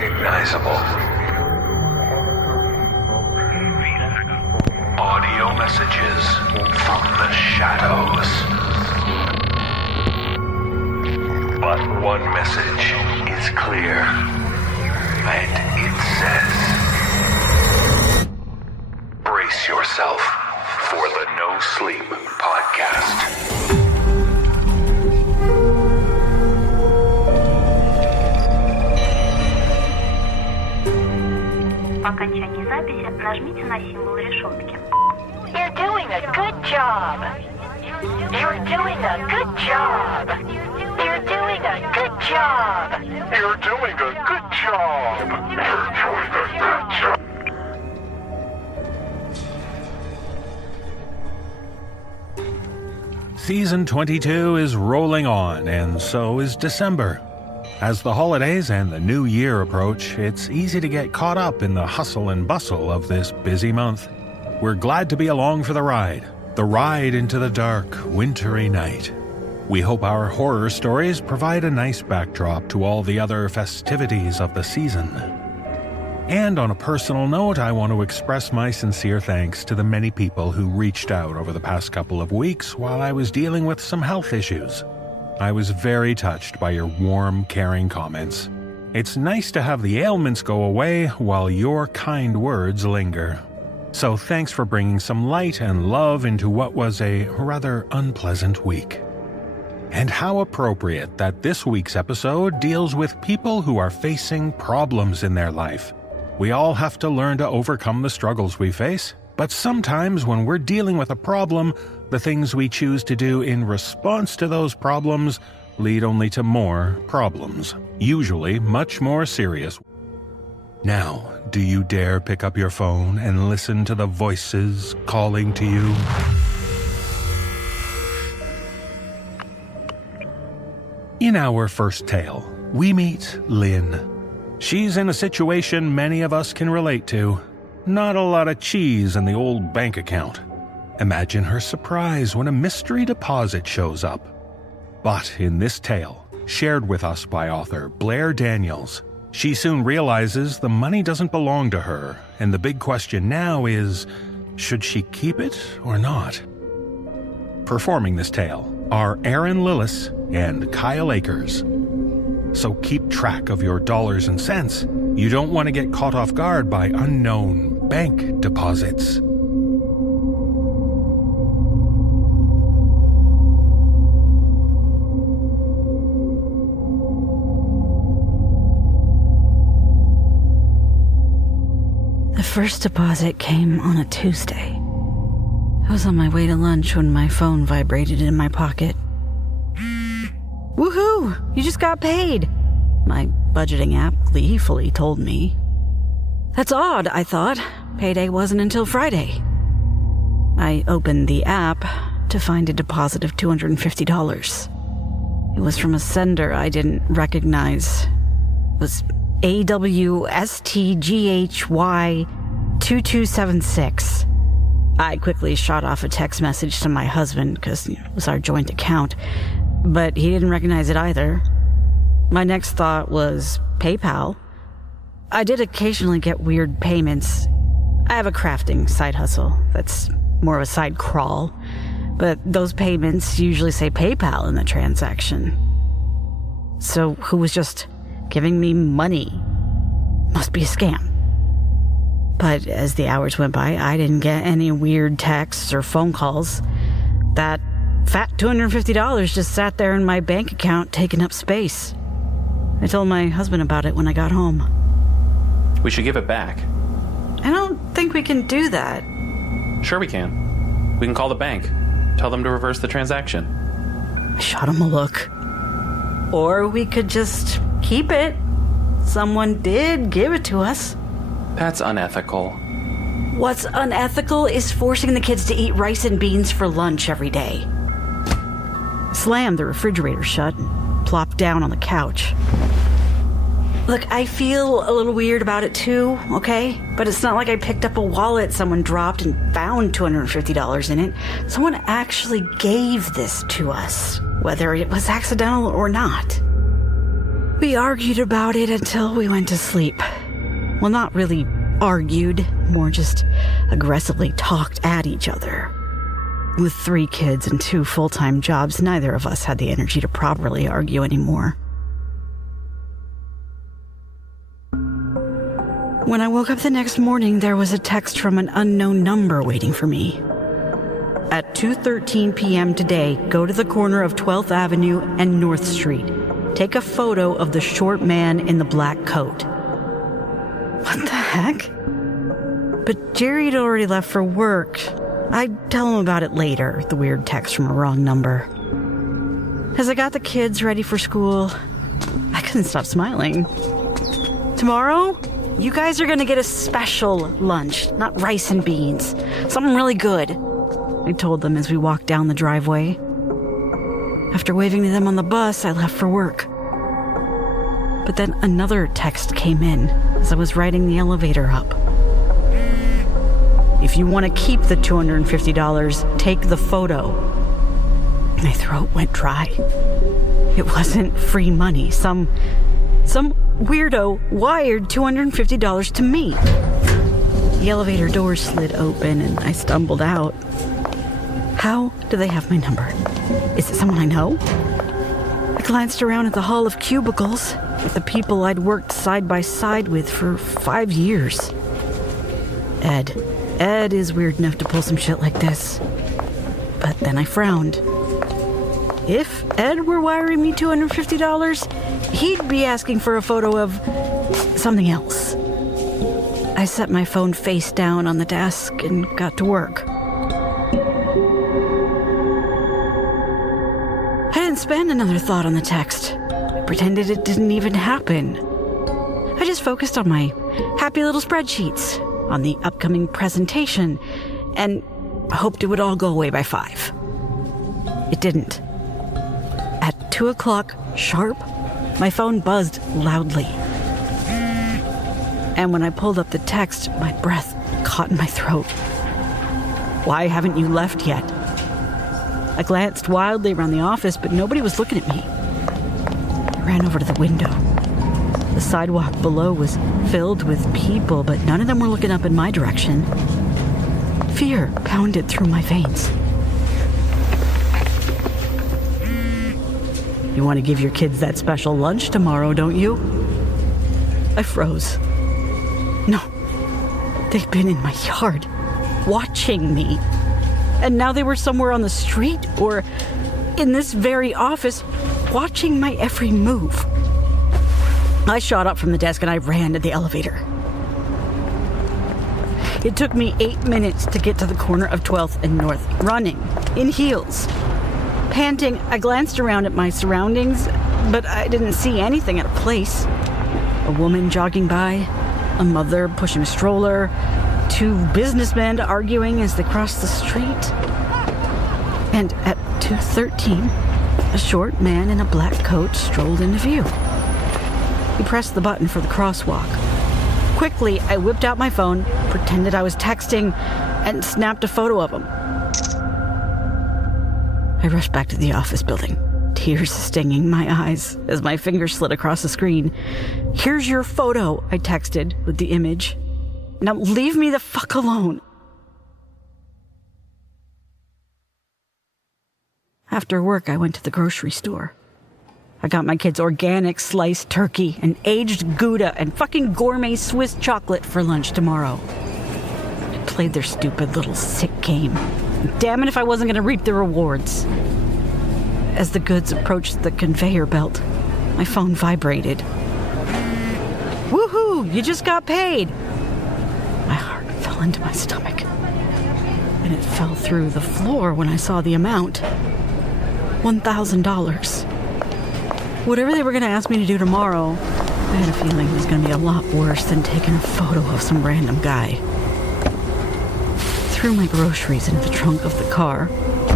unrecognizable. Audio messages from the shadows. But one message is clear, and it says, brace yourself for the Nosleep podcast. По окончании записи нажмите на символ решетки. You're doing a good job. You're doing a good job. You're doing a good job. You're doing a good job. You're doing a good job. Season 22 is rolling on, and so is December. As the holidays and the new year approach, it's easy to get caught up in the hustle and bustle of this busy month. We're glad to be along for the ride into the dark, wintry night. We hope our horror stories provide a nice backdrop to all the other festivities of the season. And on a personal note, I want to express my sincere thanks to the many people who reached out over the past couple of weeks while I was dealing with some health issues. I was very touched by your warm, caring comments. It's nice to have the ailments go away while your kind words linger. So thanks for bringing some light and love into what was a rather unpleasant week. And how appropriate that this week's episode deals with people who are facing problems in their life. We all have to learn to overcome the struggles we face, but sometimes when we're dealing with a problem, the things we choose to do in response to those problems lead only to more problems, usually much more serious. Now, do you dare pick up your phone and listen to the voices calling to you? In our first tale, we meet Lynn. She's in a situation many of us can relate to. Not a lot of cheese in the old bank account. Imagine her surprise when a mystery deposit shows up. But in this tale, shared with us by author Blair Daniels, she soon realizes the money doesn't belong to her, and the big question now is, should she keep it or not? Performing this tale are Aaron Lillis and Kyle Akers. So keep track of your dollars and cents. You don't want to get caught off guard by unknown bank deposits. The first deposit came on a Tuesday. I was on my way to lunch when my phone vibrated in my pocket. Woohoo! You just got paid! My budgeting app gleefully told me. That's odd, I thought. Payday wasn't until Friday. I opened the app to find a deposit of $250. It was from a sender I didn't recognize. It was s22e02 I quickly shot off a text message to my husband because it was our joint account, but he didn't recognize it either. My next thought was PayPal. I did occasionally get weird payments. I have a crafting side hustle that's more of a side crawl, but those payments usually say PayPal in the transaction. So who was just giving me money? Must be a scam. But as the hours went by, I didn't get any weird texts or phone calls. That fat $250 just sat there in my bank account, taking up space. I told my husband about it when I got home. We should give it back. I don't think we can do that. Sure we can. We can call the bank. Tell them to reverse the transaction. I shot him a look. Or we could just keep it. Someone did give it to us. That's unethical. What's unethical is forcing the kids to eat rice and beans for lunch every day. I slammed the refrigerator shut and plopped down on the couch. Look, I feel a little weird about it too, okay? But it's not like I picked up a wallet someone dropped and found $250 in it. Someone actually gave this to us, whether it was accidental or not. We argued about it until we went to sleep. Well, not really argued, more just aggressively talked at each other. With 3 kids and 2 full-time jobs, neither of us had the energy to properly argue anymore. When I woke up the next morning, there was a text from an unknown number waiting for me. At 2:13 p.m. today, go to the corner of 12th Avenue and North Street. Take a photo of the short man in the black coat. What the heck? But Jerry had already left for work. I'd tell him about it later, the weird text from a wrong number. As I got the kids ready for school, I couldn't stop smiling. Tomorrow, you guys are gonna get a special lunch, not rice and beans. Something really good, I told them as we walked down the driveway. After waving to them on the bus, I left for work. But then another text came in as I was riding the elevator up. If you want to keep the $250, take the photo. My throat went dry. It wasn't free money. Some weirdo wired $250 to me. The elevator doors slid open and I stumbled out. How do they have my number? Is it someone I know? I glanced around at the hall of cubicles with the people I'd worked side by side with for 5 years. Ed is weird enough to pull some shit like this. But then I frowned. If Ed were wiring me $250, he'd be asking for a photo of something else. I set my phone face down on the desk and got to work. I didn't spend another thought on the text. I pretended it didn't even happen. I just focused on my happy little spreadsheets, on the upcoming presentation, and hoped it would all go away by 5. It didn't. At 2 o'clock sharp, my phone buzzed loudly. And when I pulled up the text, my breath caught in my throat. Why haven't you left yet? I glanced wildly around the office, but nobody was looking at me. I ran over to the window. The sidewalk below was filled with people, but none of them were looking up in my direction. Fear pounded through my veins. You want to give your kids that special lunch tomorrow, don't you? I froze. No. They'd been in my yard, watching me. And now they were somewhere on the street or in this very office, watching my every move. I shot up from the desk and I ran to the elevator. It took me 8 minutes to get to the corner of 12th and North, running, in heels. Panting, I glanced around at my surroundings, but I didn't see anything out of place. A woman jogging by, a mother pushing a stroller, 2 businessmen arguing as they crossed the street. And at 2:13, a short man in a black coat strolled into view. He pressed the button for the crosswalk. Quickly, I whipped out my phone, pretended I was texting, and snapped a photo of him. I rushed back to the office building, tears stinging my eyes as my fingers slid across the screen. "Here's your photo," I texted with the image. "Now leave me the fuck alone." After work, I went to the grocery store. I got my kids organic sliced turkey and aged Gouda and fucking gourmet Swiss chocolate for lunch tomorrow. I played their stupid little sick game. Damn it if I wasn't going to reap the rewards. As the goods approached the conveyor belt, my phone vibrated. "Woohoo! You just got paid!" My heart fell into my stomach, and it fell through the floor when I saw the amount. $1,000. Whatever they were going to ask me to do tomorrow, I had a feeling it was going to be a lot worse than taking a photo of some random guy. Threw my groceries into the trunk of the car,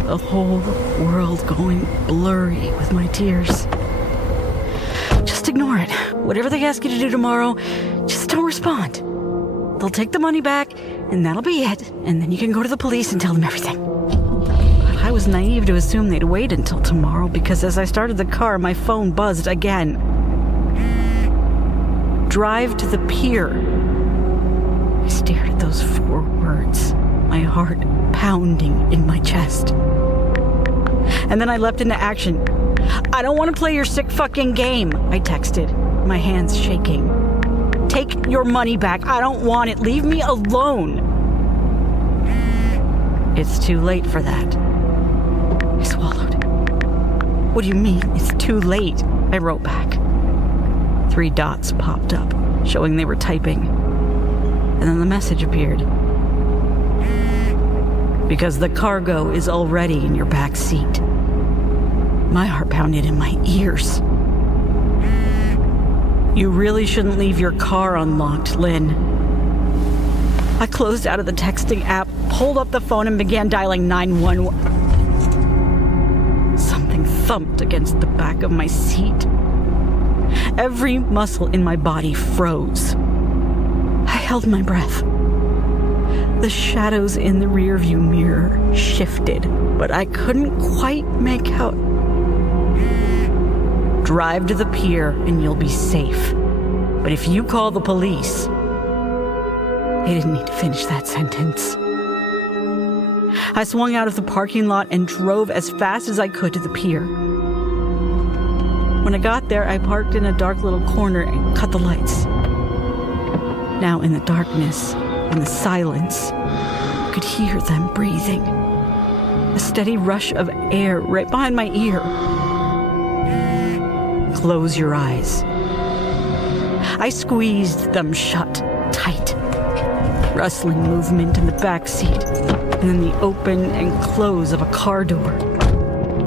the whole world going blurry with my tears. Just ignore it. Whatever they ask you to do tomorrow, just don't respond. They'll take the money back, and that'll be it, and then you can go to the police and tell them everything. But I was naive to assume they'd wait until tomorrow, because as I started the car, my phone buzzed again. drive to the pier. I stared at those 4 words, my heart pounding in my chest. And then I leapt into action. I don't want to play your sick fucking game, I texted, my hands shaking. Take your money back. I don't want it. Leave me alone. It's too late for that. I swallowed. What do you mean, it's too late? I wrote back. 3 dots popped up, showing they were typing. And then the message appeared. Because the cargo is already in your back seat. My heart pounded in my ears. You really shouldn't leave your car unlocked, Lynn. I closed out of the texting app, pulled up the phone, and began dialing 911. Something thumped against the back of my seat. Every muscle in my body froze. I held my breath. The shadows in the rearview mirror shifted, but I couldn't quite make out. Drive to the pier and you'll be safe. But if you call the police... I didn't need to finish that sentence. I swung out of the parking lot and drove as fast as I could to the pier. When I got there, I parked in a dark little corner and cut the lights. Now in the darkness and the silence, I could hear them breathing. A steady rush of air right behind my ear. Close your eyes. I squeezed them shut tight. Rustling movement in the back seat, and then the open and close of a car door.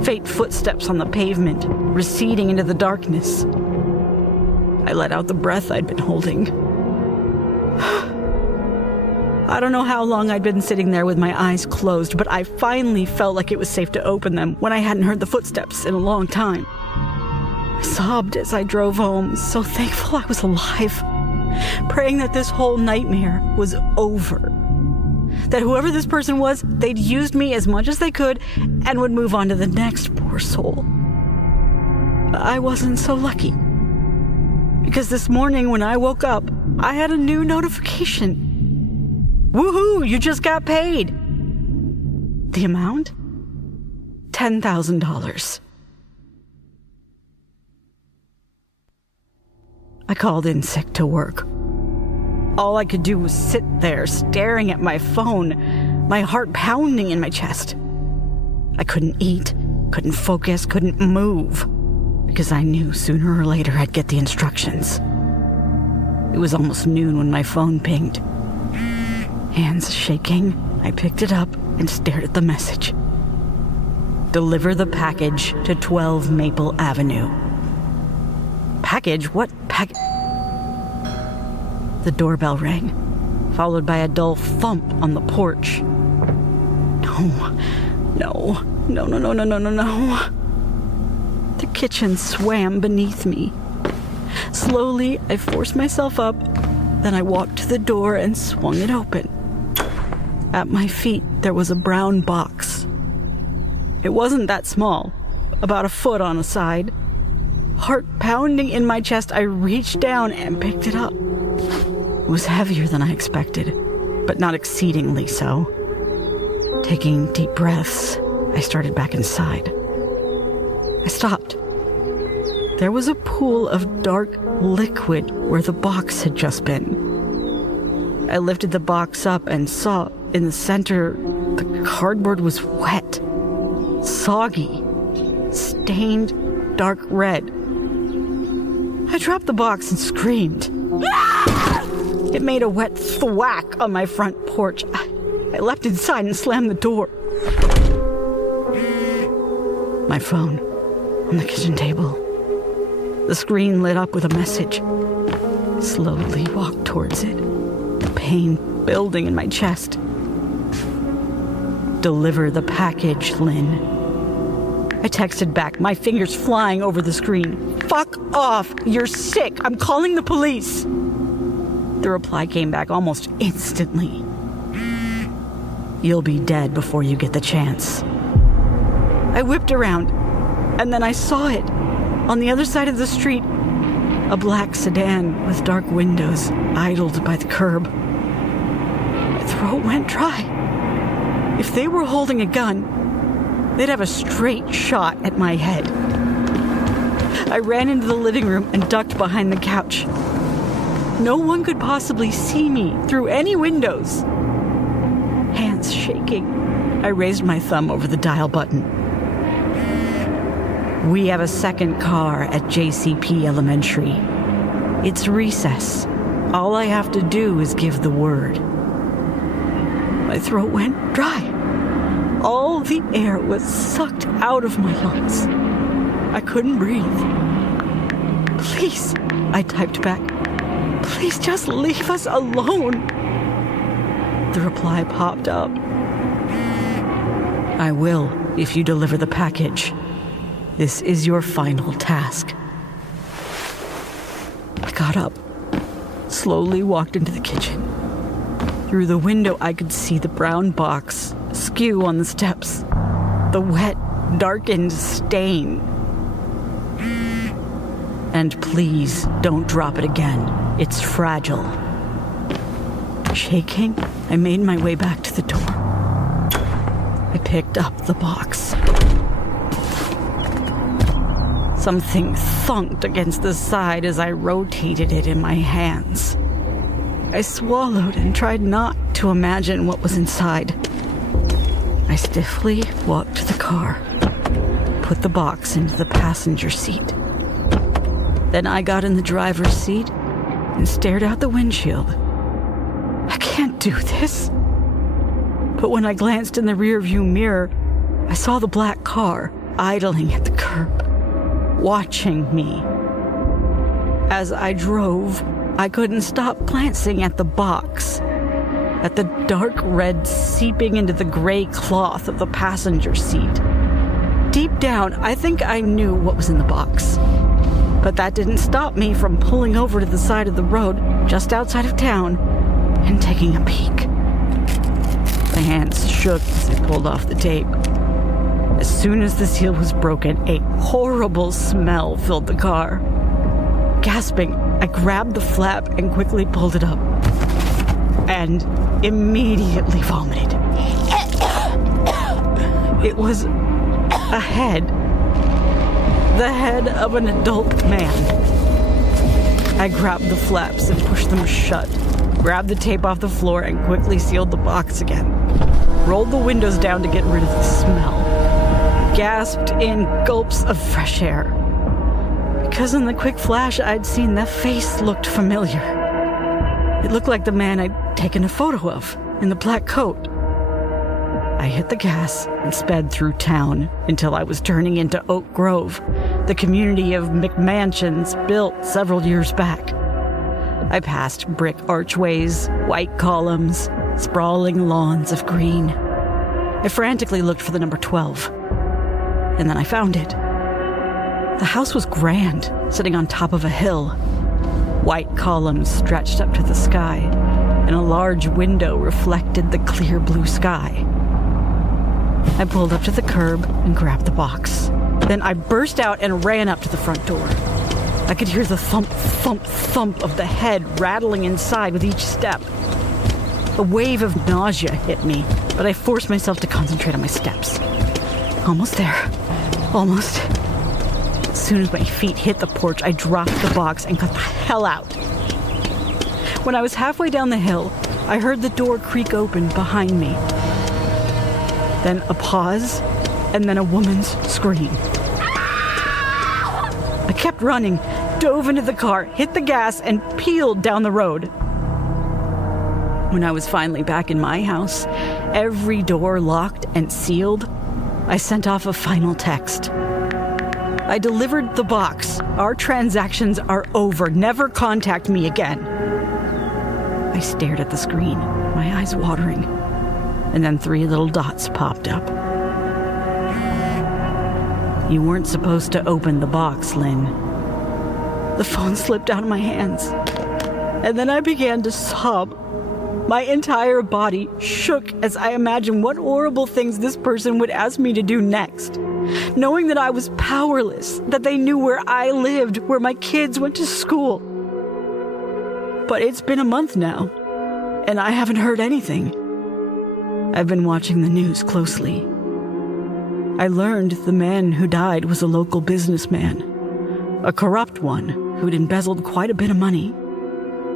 Faint footsteps on the pavement, receding into the darkness. I let out the breath I'd been holding. I don't know how long I'd been sitting there with my eyes closed, but I finally felt like it was safe to open them when I hadn't heard the footsteps in a long time. I sobbed as I drove home, so thankful I was alive, praying that this whole nightmare was over. That whoever this person was, they'd used me as much as they could and would move on to the next poor soul. I wasn't so lucky. Because this morning when I woke up, I had a new notification. Woohoo, you just got paid. The amount? $10,000. I called in sick to work. All I could do was sit there staring at my phone, my heart pounding in my chest. I couldn't eat, couldn't focus, couldn't move, because I knew sooner or later I'd get the instructions. It was almost noon when my phone pinged. Hands shaking, I picked it up and stared at the message. Deliver the package to 12 Maple Avenue. Package? What package? The doorbell rang, followed by a dull thump on the porch. No. The kitchen swam beneath me. Slowly, I forced myself up, then I walked to the door and swung it open. At my feet, there was a brown box. It wasn't that small, about a foot on a side. Heart pounding in my chest, I reached down and picked it up. It was heavier than I expected, but not exceedingly so. Taking deep breaths, I started back inside. I stopped. There was a pool of dark liquid where the box had just been. I lifted the box up and saw in the center the cardboard was wet, soggy, stained dark red. I dropped the box and screamed. It made a wet thwack on my front porch. I leapt inside and slammed the door. My phone on the kitchen table. The screen lit up with a message. Slowly walked towards it, the pain building in my chest. Deliver the package, Lynn. I texted back, my fingers flying over the screen. Fuck off! You're sick! I'm calling the police! The reply came back almost instantly. You'll be dead before you get the chance. I whipped around, and then I saw it. On the other side of the street, A black sedan with dark windows idled by the curb. My throat went dry. If they were holding a gun, they'd have a straight shot at my head. I ran into the living room and ducked behind the couch. No one could possibly see me through any windows. Hands shaking, I raised my thumb over the dial button. We have a second car at JCP Elementary. It's recess. All I have to do is give the word. My throat went dry. All the air was sucked out of my lungs. I couldn't breathe. Please, I typed back. Please just leave us alone. The reply popped up. I will if you deliver the package. This is your final task. I got up, slowly walked into the kitchen. Through the window, I could see the brown box askew on the steps, the wet, darkened stain. And please don't drop it again. It's fragile. Shaking, I made my way back to the door. I picked up the box. Something thunked against the side as I rotated it in my hands. I swallowed and tried not to imagine what was inside. I stiffly walked to the car, put the box into the passenger seat. Then I got in the driver's seat and stared out the windshield. I can't do this. But when I glanced in the rearview mirror, I saw the black car idling at the curb, watching me. As I drove, I couldn't stop glancing at the box, at the dark red seeping into the gray cloth of the passenger seat. Deep down, I think I knew what was in the box. But that didn't stop me from pulling over to the side of the road just outside of town and taking a peek. My hands shook as I pulled off the tape. As soon as the seal was broken, a horrible smell filled the car. Gasping, I grabbed the flap and quickly pulled it up. And immediately vomited. It was a head. The head of an adult man. I grabbed the flaps and pushed them shut, grabbed the tape off the floor and quickly sealed the box again. Rolled the windows down to get rid of the smell. Gasped in gulps of fresh air. Because in the quick flash I'd seen, the face looked familiar. It looked like the man I'd taken a photo of in the black coat. I hit the gas and sped through town until I was turning into Oak Grove, the community of McMansions built several years back. I passed brick archways, white columns, sprawling lawns of green. I frantically looked for the number 12, and then I found it. The house was grand, sitting on top of a hill. White columns stretched up to the sky, and a large window reflected the clear blue sky. I pulled up to the curb and grabbed the box. Then I burst out and ran up to the front door. I could hear the thump, thump, thump of the head rattling inside with each step. A wave of nausea hit me, but I forced myself to concentrate on my steps. Almost there. Almost. As soon as my feet hit the porch, I dropped the box and got the hell out. When I was halfway down the hill, I heard the door creak open behind me. Then a pause, and then a woman's scream. I kept running, dove into the car, hit the gas, and peeled down the road. When I was finally back in my house, every door locked and sealed, I sent off a final text. I delivered the box. Our transactions are over. Never contact me again. I stared at the screen, my eyes watering. And then 3 little dots popped up. You weren't supposed to open the box, Lynn. The phone slipped out of my hands. And then I began to sob. My entire body shook as I imagined what horrible things this person would ask me to do next. knowing that I was powerless, that they knew where I lived, where my kids went to school. But it's been a month now, and I haven't heard anything. I've been watching the news closely. I learned the man who died was a local businessman, a corrupt one who'd embezzled quite a bit of money.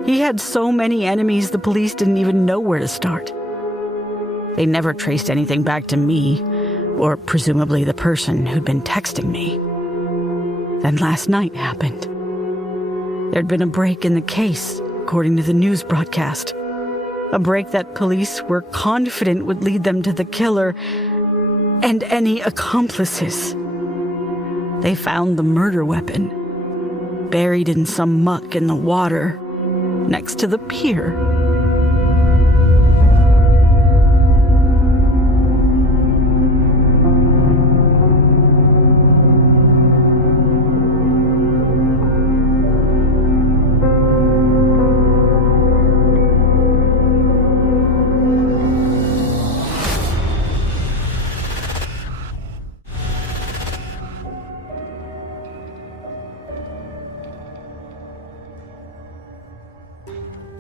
He had so many enemies the police didn't even know where to start. They never traced anything back to me, or presumably the person who'd been texting me. Then last night happened. There'd been a break in the case, according to the news broadcast. A break that police were confident would lead them to the killer and any accomplices. They found the murder weapon, buried in some muck in the water, next to the pier.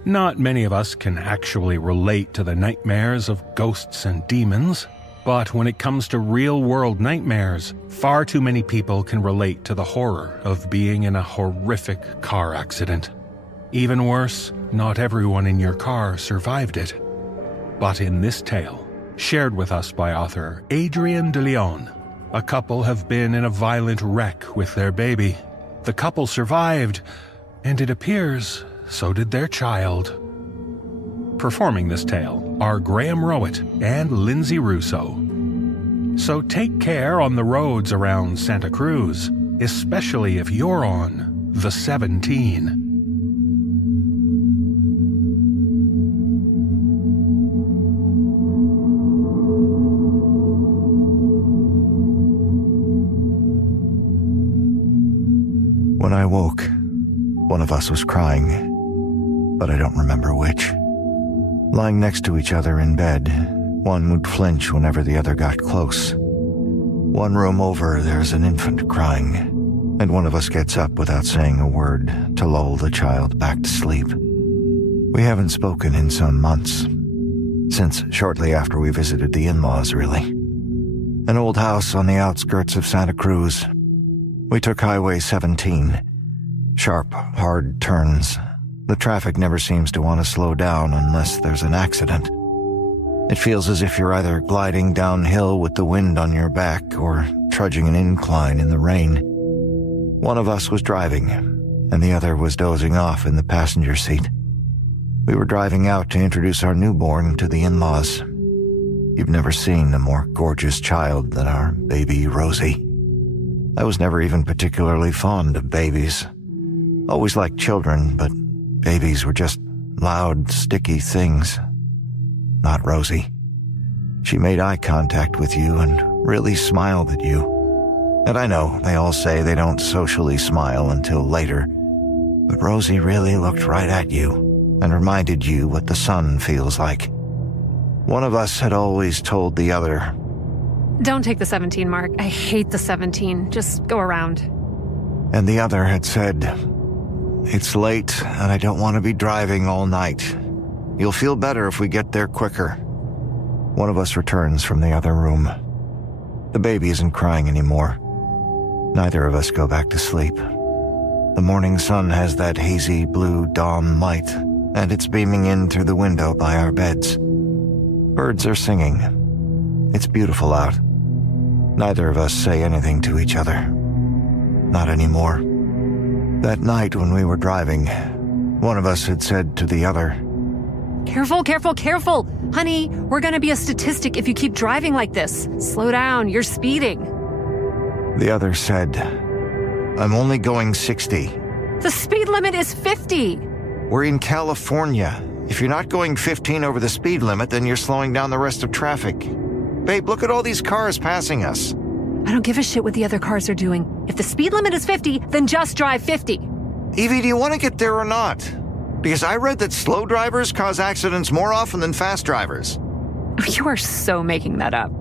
Not many of us can actually relate to the nightmares of ghosts and demons, but when it comes to real-world nightmares, far too many people can relate to the horror of being in a horrific car accident. Even worse, not everyone in your car survived it. But in this tale, shared with us by author Adrienne de Leon, a couple have been in a violent wreck with their baby. The couple survived, and it appears so did their child. Performing this tale are Graham Rowett and Lindsay Russo. So take care on the roads around Santa Cruz, especially if you're on the 17. When I woke, one of us was crying, but I don't remember which. Lying next to each other in bed, one would flinch whenever the other got close. One room over, there's an infant crying, and one of us gets up without saying a word to lull the child back to sleep. We haven't spoken in some months, since shortly after we visited the in-laws, really. An old house on the outskirts of Santa Cruz. We took Highway 17. Sharp, hard turns. The traffic never seems to want to slow down unless there's an accident. It feels as if you're either gliding downhill with the wind on your back or trudging an incline in the rain. One of us was driving, and the other was dozing off in the passenger seat. We were driving out to introduce our newborn to the in-laws. You've never seen a more gorgeous child than our baby Rosie. I was never even particularly fond of babies. Always liked children, but babies were just loud, sticky things. Not Rosie. She made eye contact with you and really smiled at you. And I know they all say they don't socially smile until later, but Rosie really looked right at you and reminded you what the sun feels like. One of us had always told the other, "Don't take the 17, Mark. I hate the 17. Just go around." And the other had said, "It's late and I don't want to be driving all night. You'll feel better if we get there quicker." One of us returns from the other room. The baby isn't crying anymore. Neither of us go back to sleep. The morning sun has that hazy blue dawn light, and it's beaming in through the window by our beds. Birds are singing. It's beautiful out. Neither of us say anything to each other. Not anymore. That night when we were driving, one of us had said to the other, "Careful, careful, careful! Honey, we're gonna be a statistic if you keep driving like this. Slow down, you're speeding." The other said, "I'm only going 60. The speed limit is 50! We're in California. If you're not going 15 over the speed limit, then you're slowing down the rest of traffic. Babe, look at all these cars passing us." I don't give a shit what the other cars are doing. If the speed limit is 50, then just drive 50. Evie, do you want to get there or not? Because I read that slow drivers cause accidents more often than fast drivers. You are so making that up.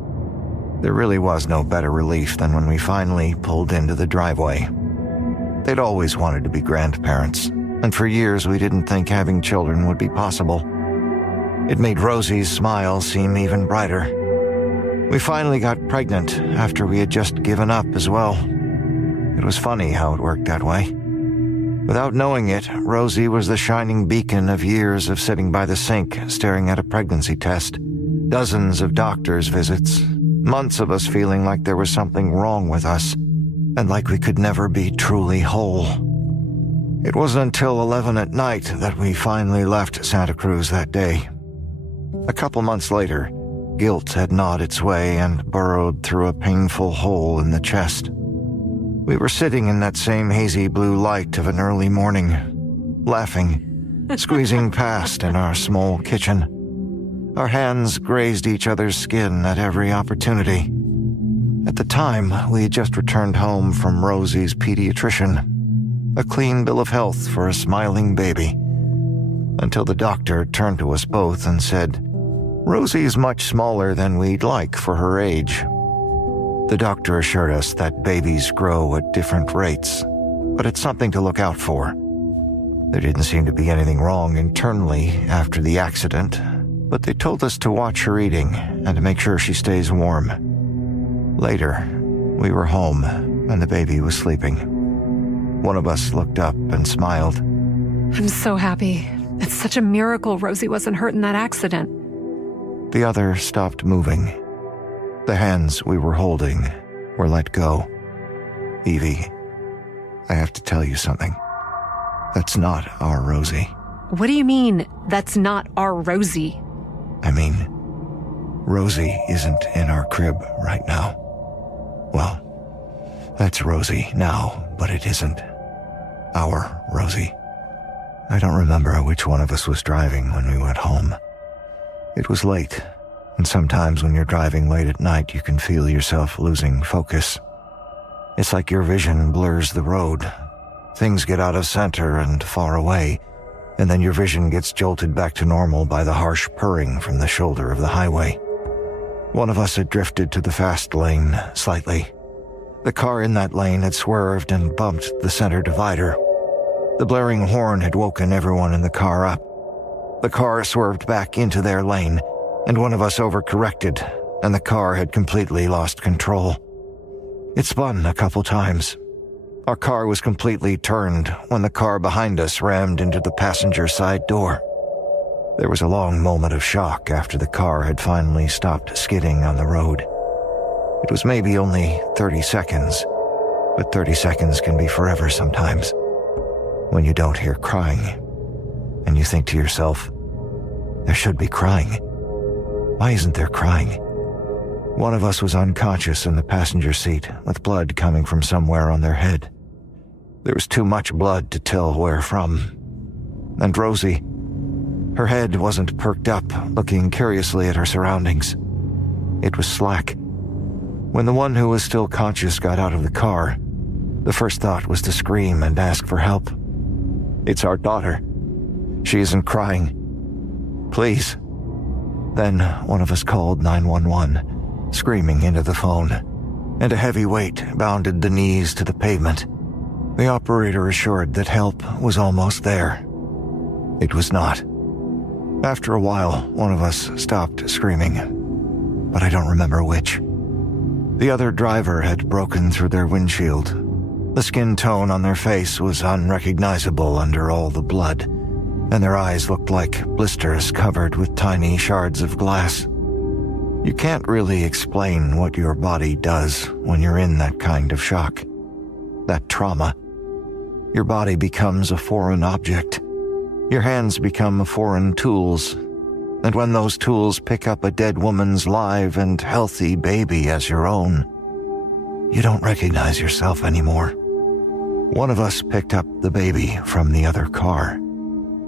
There really was no better relief than when we finally pulled into the driveway. They'd always wanted to be grandparents, and for years we didn't think having children would be possible. It made Rosie's smile seem even brighter. We finally got pregnant after we had just given up as well. It was funny how it worked that way. Without knowing it, Rosie was the shining beacon of years of sitting by the sink staring at a pregnancy test, dozens of doctor's visits, months of us feeling like there was something wrong with us, and like we could never be truly whole. It wasn't until 11 at night that we finally left Santa Cruz that day. A couple months later, guilt had gnawed its way and burrowed through a painful hole in the chest. We were sitting in that same hazy blue light of an early morning, laughing, squeezing past in our small kitchen. Our hands grazed each other's skin at every opportunity. At the time, we had just returned home from Rosie's pediatrician, a clean bill of health for a smiling baby, until the doctor turned to us both and said, "Rosie's much smaller than we'd like for her age." The doctor assured us that babies grow at different rates, but it's something to look out for. There didn't seem to be anything wrong internally after the accident, but they told us to watch her eating and to make sure she stays warm. Later, we were home and the baby was sleeping. One of us looked up and smiled. I'm so happy. It's such a miracle Rosie wasn't hurt in that accident. The other stopped moving. The hands we were holding were let go. Evie, I have to tell you something. That's not our Rosie. What do you mean, that's not our Rosie? I mean, Rosie isn't in our crib right now. Well, that's Rosie now, but it isn't our Rosie. I don't remember which one of us was driving when we went home. It was late, and sometimes when you're driving late at night, you can feel yourself losing focus. It's like your vision blurs the road. Things get out of center and far away, and then your vision gets jolted back to normal by the harsh purring from the shoulder of the highway. One of us had drifted to the fast lane slightly. The car in that lane had swerved and bumped the center divider. The blaring horn had woken everyone in the car up. The car swerved back into their lane, and one of us overcorrected, and the car had completely lost control. It spun a couple times. Our car was completely turned when the car behind us rammed into the passenger side door. There was a long moment of shock after the car had finally stopped skidding on the road. It was maybe only 30 seconds, but 30 seconds can be forever sometimes. When you don't hear crying, and you think to yourself, there should be crying. Why isn't there crying? One of us was unconscious in the passenger seat with blood coming from somewhere on their head. There was too much blood to tell where from. And Rosie, her head wasn't perked up, looking curiously at her surroundings. It was slack. When the one who was still conscious got out of the car, the first thought was to scream and ask for help. It's our daughter. She isn't crying. Please. Then one of us called 911, screaming into the phone, and a heavy weight bounded the knees to the pavement. The operator assured that help was almost there. It was not. After a while, one of us stopped screaming, but I don't remember which. The other driver had broken through their windshield. The skin tone on their face was unrecognizable under all the blood, and their eyes looked like blisters covered with tiny shards of glass. You can't really explain what your body does when you're in that kind of shock. That trauma. Your body becomes a foreign object. Your hands become foreign tools. And when those tools pick up a dead woman's live and healthy baby as your own, you don't recognize yourself anymore. One of us picked up the baby from the other car.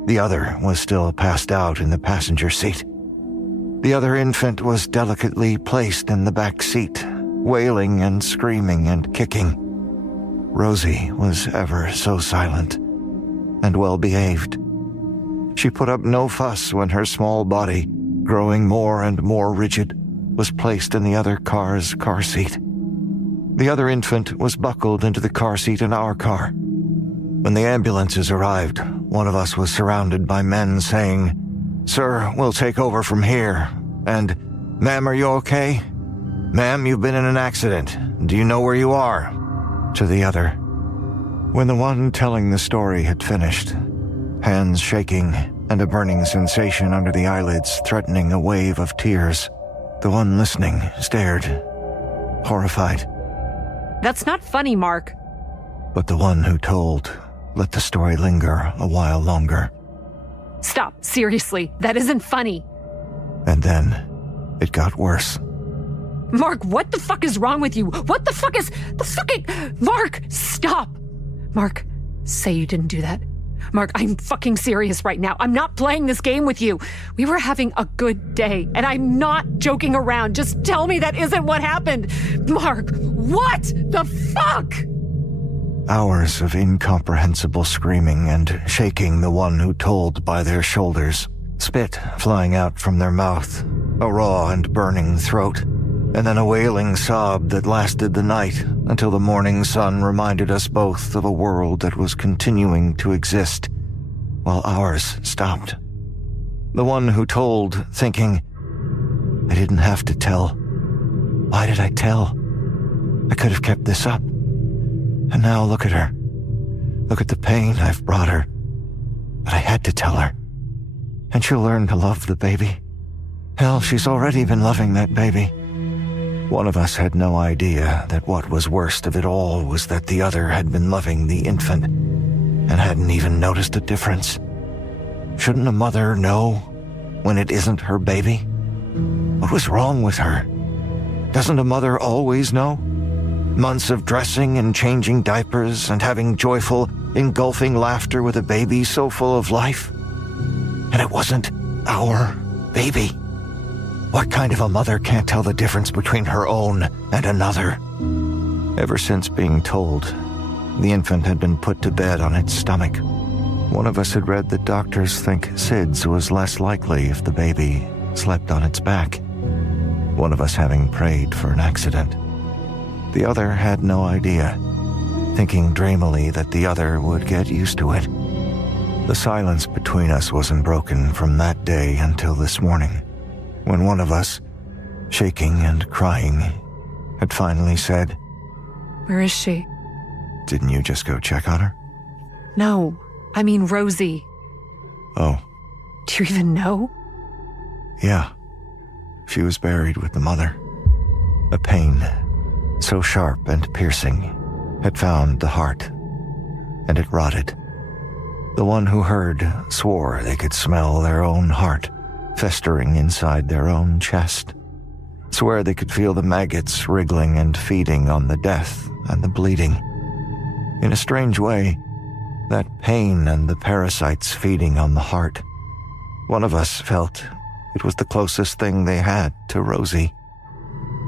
The other was still passed out in the passenger seat. The other infant was delicately placed in the back seat, wailing and screaming and kicking. Rosie was ever so silent and well-behaved. She put up no fuss when her small body, growing more and more rigid, was placed in the other car's car seat. The other infant was buckled into the car seat in our car. When the ambulances arrived, one of us was surrounded by men saying, "Sir, we'll take over from here," and, "Ma'am, are you okay? Ma'am, you've been in an accident. Do you know where you are?" to the other. When the one telling the story had finished, hands shaking and a burning sensation under the eyelids threatening a wave of tears, the one listening stared, horrified. That's not funny, Mark. But the one who told let the story linger a while longer. Stop, seriously, that isn't funny. And then it got worse. Mark, what the fuck is wrong with you? What the fuck is the fucking... Mark, stop! Mark, say you didn't do that. Mark, I'm fucking serious right now. I'm not playing this game with you. We were having a good day, and I'm not joking around. Just tell me that isn't what happened. Mark, what the fuck? Hours of incomprehensible screaming and shaking the one who told by their shoulders, spit flying out from their mouth, a raw and burning throat, and then a wailing sob that lasted the night until the morning sun reminded us both of a world that was continuing to exist while ours stopped. The one who told, thinking, "I didn't have to tell. Why did I tell? I could have kept this up. And now look at her. Look at the pain I've brought her. But I had to tell her. And she'll learn to love the baby. Hell, she's already been loving that baby." One of us had no idea that what was worst of it all was that the other had been loving the infant and hadn't even noticed a difference. Shouldn't a mother know when it isn't her baby? What was wrong with her? Doesn't a mother always know? Months of dressing and changing diapers and having joyful, engulfing laughter with a baby so full of life. And it wasn't our baby. What kind of a mother can't tell the difference between her own and another? Ever since being told, the infant had been put to bed on its stomach. One of us had read that doctors think SIDS was less likely if the baby slept on its back. One of us having prayed for an accident. The other had no idea, thinking dreamily that the other would get used to it. The silence between us wasn't broken from that day until this morning, when one of us, shaking and crying, had finally said, Where is she? "Didn't you just go check on her?" No, I mean Rosie. "Oh, Do you even know? yeah. She was buried with the mother. A pain so sharp and piercing had found the heart, and it rotted. The one who heard swore they could smell their own heart festering inside their own chest, swore they could feel the maggots wriggling and feeding on the death and the bleeding. In a strange way, that pain and the parasites feeding on the heart, one of us felt it was the closest thing they had to Rosie.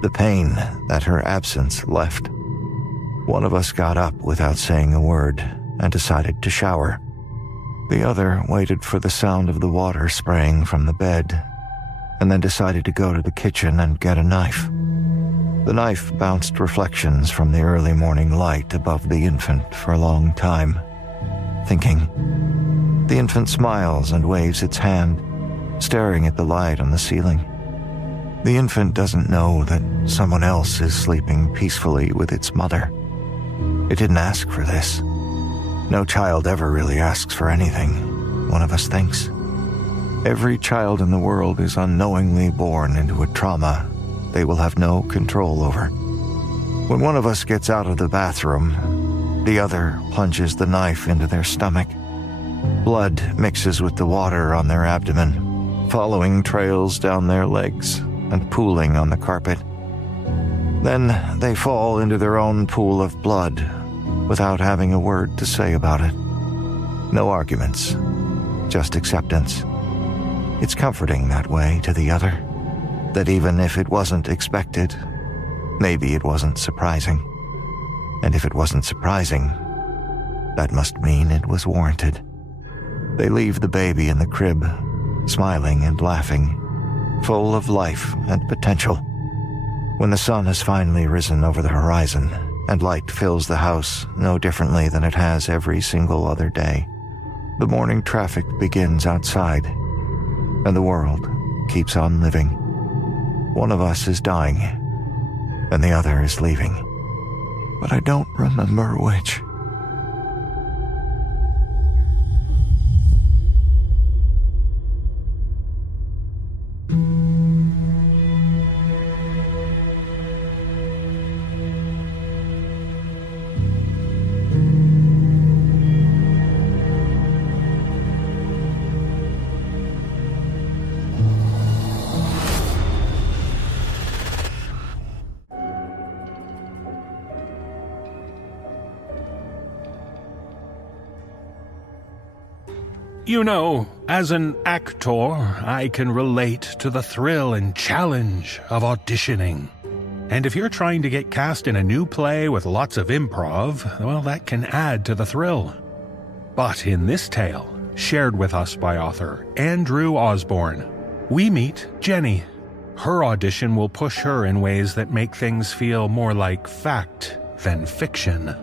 The pain that her absence left. One of us got up without saying a word and decided to shower. The other waited for the sound of the water spraying from the bed, and then decided to go to the kitchen and get a knife. The knife bounced reflections from the early morning light above the infant for a long time, thinking. The infant smiles and waves its hand, staring at the light on the ceiling. The infant doesn't know that someone else is sleeping peacefully with its mother. It didn't ask for this. No child ever really asks for anything, one of us thinks. Every child in the world is unknowingly born into a trauma they will have no control over. When one of us gets out of the bathroom, the other plunges the knife into their stomach. Blood mixes with the water on their abdomen, following trails down their legs and pooling on the carpet. Then they fall into their own pool of blood without having a word to say about it. No arguments, just acceptance. It's comforting that way to the other, that even if it wasn't expected, maybe it wasn't surprising. And if it wasn't surprising, that must mean it was warranted. They leave the baby in the crib, smiling and laughing, full of life and potential. When the sun has finally risen over the horizon, and light fills the house no differently than it has every single other day, the morning traffic begins outside, and the world keeps on living. One of us is dying, and the other is leaving, but I don't remember which. You know, as an actor, I can relate to the thrill and challenge of auditioning. And if you're trying to get cast in a new play with lots of improv, well, that can add to the thrill. But in this tale, shared with us by author Andrew Osborne, we meet Jenny. Her audition will push her in ways that make things feel more like fact than fiction.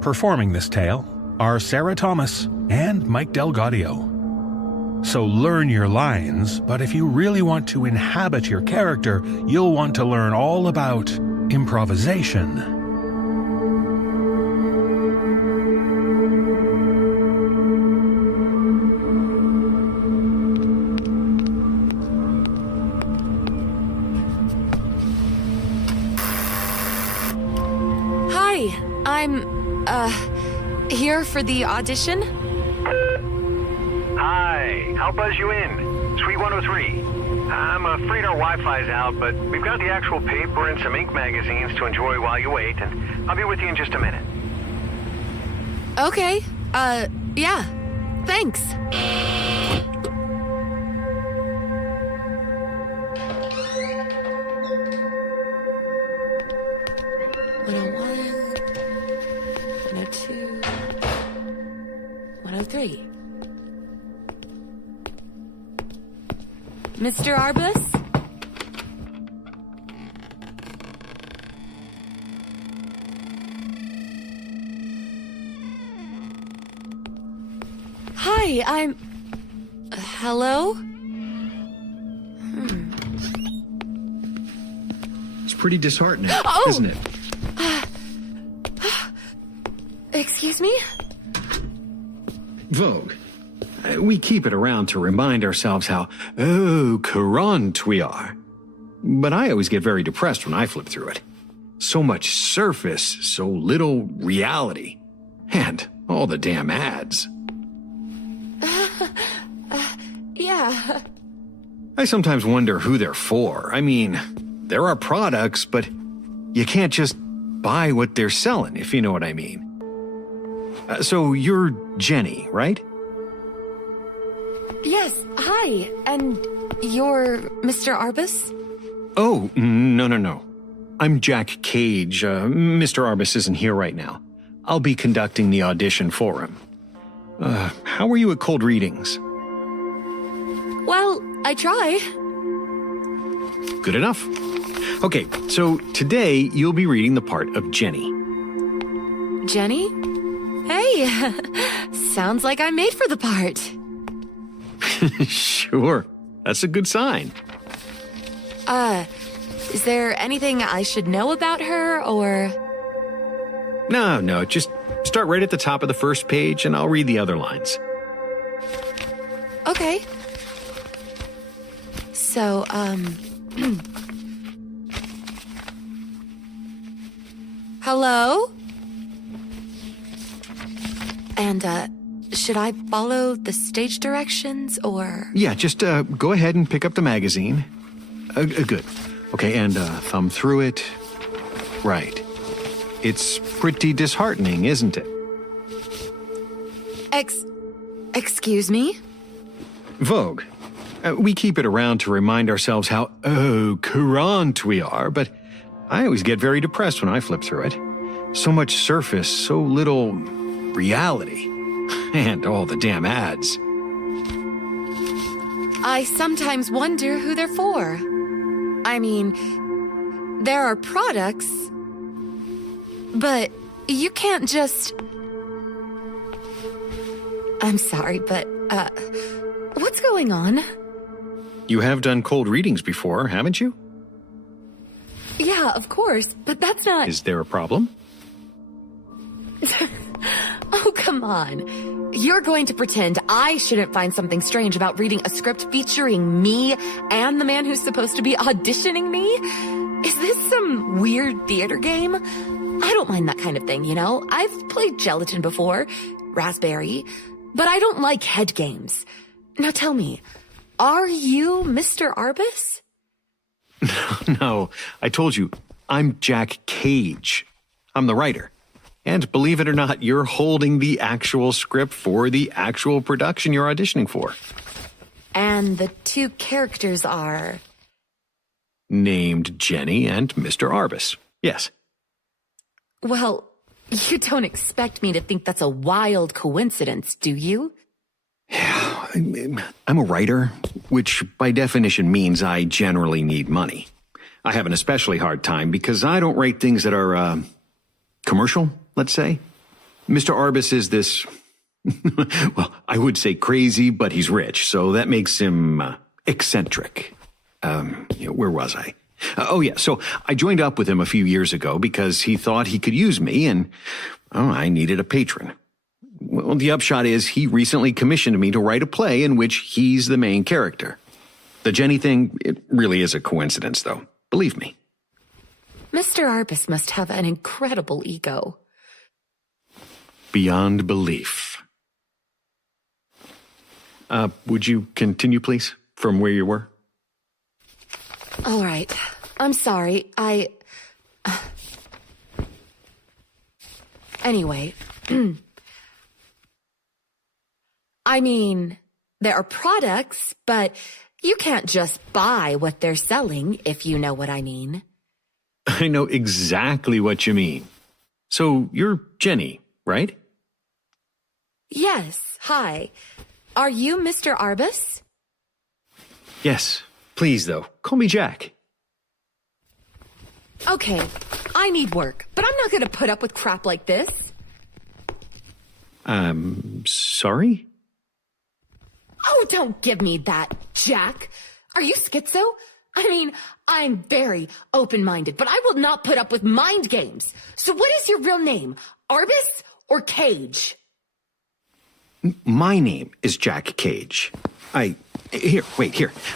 Performing this tale are Sarah Thomas and Mike Delgadio. So learn your lines, but if you really want to inhabit your character, you'll want to learn all about improvisation. Hi, I'm, here for the audition? Hi, I'll buzz you in. Suite 103. I'm afraid our Wi-Fi's out, but we've got the actual paper and some ink magazines to enjoy while you wait, and I'll be with you in just a minute. Okay, yeah, thanks. Mr. Arbus? Hi, I'm... hello? It's pretty disheartening, isn't it? Excuse me? Vogue. We keep it around to remind ourselves how, courant we are. But I always get very depressed when I flip through it. So much surface, so little reality. And all the damn ads. Yeah. I sometimes wonder who they're for. I mean, there are products, but you can't just buy what they're selling, if you know what I mean. So you're Jenny, right? Yes, hi. And you're Mr. Arbus? Oh, no. I'm Jack Cage. Mr. Arbus isn't here right now. I'll be conducting the audition for him. How are you at cold readings? Well, I try. Good enough. Okay, so today you'll be reading the part of Jenny. Jenny? Hey, sounds like I'm made for the part. Sure, that's a good sign. Is there anything I should know about her, or...? No, just start right at the top of the first page and I'll read the other lines. Okay. So, hello? And, should I follow the stage directions, or...? Yeah, just go ahead and pick up the magazine. Good. Okay, and thumb through it. Right. It's pretty disheartening, isn't it? Excuse me? Vogue. We keep it around to remind ourselves how, courant we are, but I always get very depressed when I flip through it. So much surface, so little reality. And all the damn ads. I sometimes wonder who they're for. I mean, there are products, but you can't just... I'm sorry, but, what's going on? You have done cold readings before, haven't you? Yeah, of course, but that's not... Is there a problem? Oh, come on. You're going to pretend I shouldn't find something strange about reading a script featuring me and the man who's supposed to be auditioning me? Is this some weird theater game? I don't mind that kind of thing, you know? I've played gelatin before, raspberry, but I don't like head games. Now tell me, are you Mr. Arbus? No, I told you, I'm Jack Cage. I'm the writer. And believe it or not, you're holding the actual script for the actual production you're auditioning for. And the two characters are... Named Jenny and Mr. Arbus. Yes. Well, you don't expect me to think that's a wild coincidence, do you? Yeah, I'm a writer, which by definition means I generally need money. I have an especially hard time because I don't write things that are, commercial, let's say. Mr. Arbus is this, well, I would say crazy, but he's rich, so that makes him eccentric. Where was I? Oh, yeah, so I joined up with him a few years ago because he thought he could use me and, I needed a patron. Well, the upshot is he recently commissioned me to write a play in which he's the main character. The Jenny thing, it really is a coincidence, though. Believe me. Mr. Arbus must have an incredible ego. Beyond belief. Would you continue, please, from where you were? All right. I'm sorry. Anyway. I mean, there are products, but you can't just buy what they're selling, if you know what I mean. I know exactly what you mean. So you're Jenny, right? Yes. Hi. Are you Mr. Arbus? Yes. Please, though, call me Jack. Okay. I need work, but I'm not going to put up with crap like this. Sorry? Oh, don't give me that, Jack. Are you schizo? I mean, I'm very open-minded, but I will not put up with mind games. So what is your real name? Arbus or Cage? My name is Jack Cage. Here.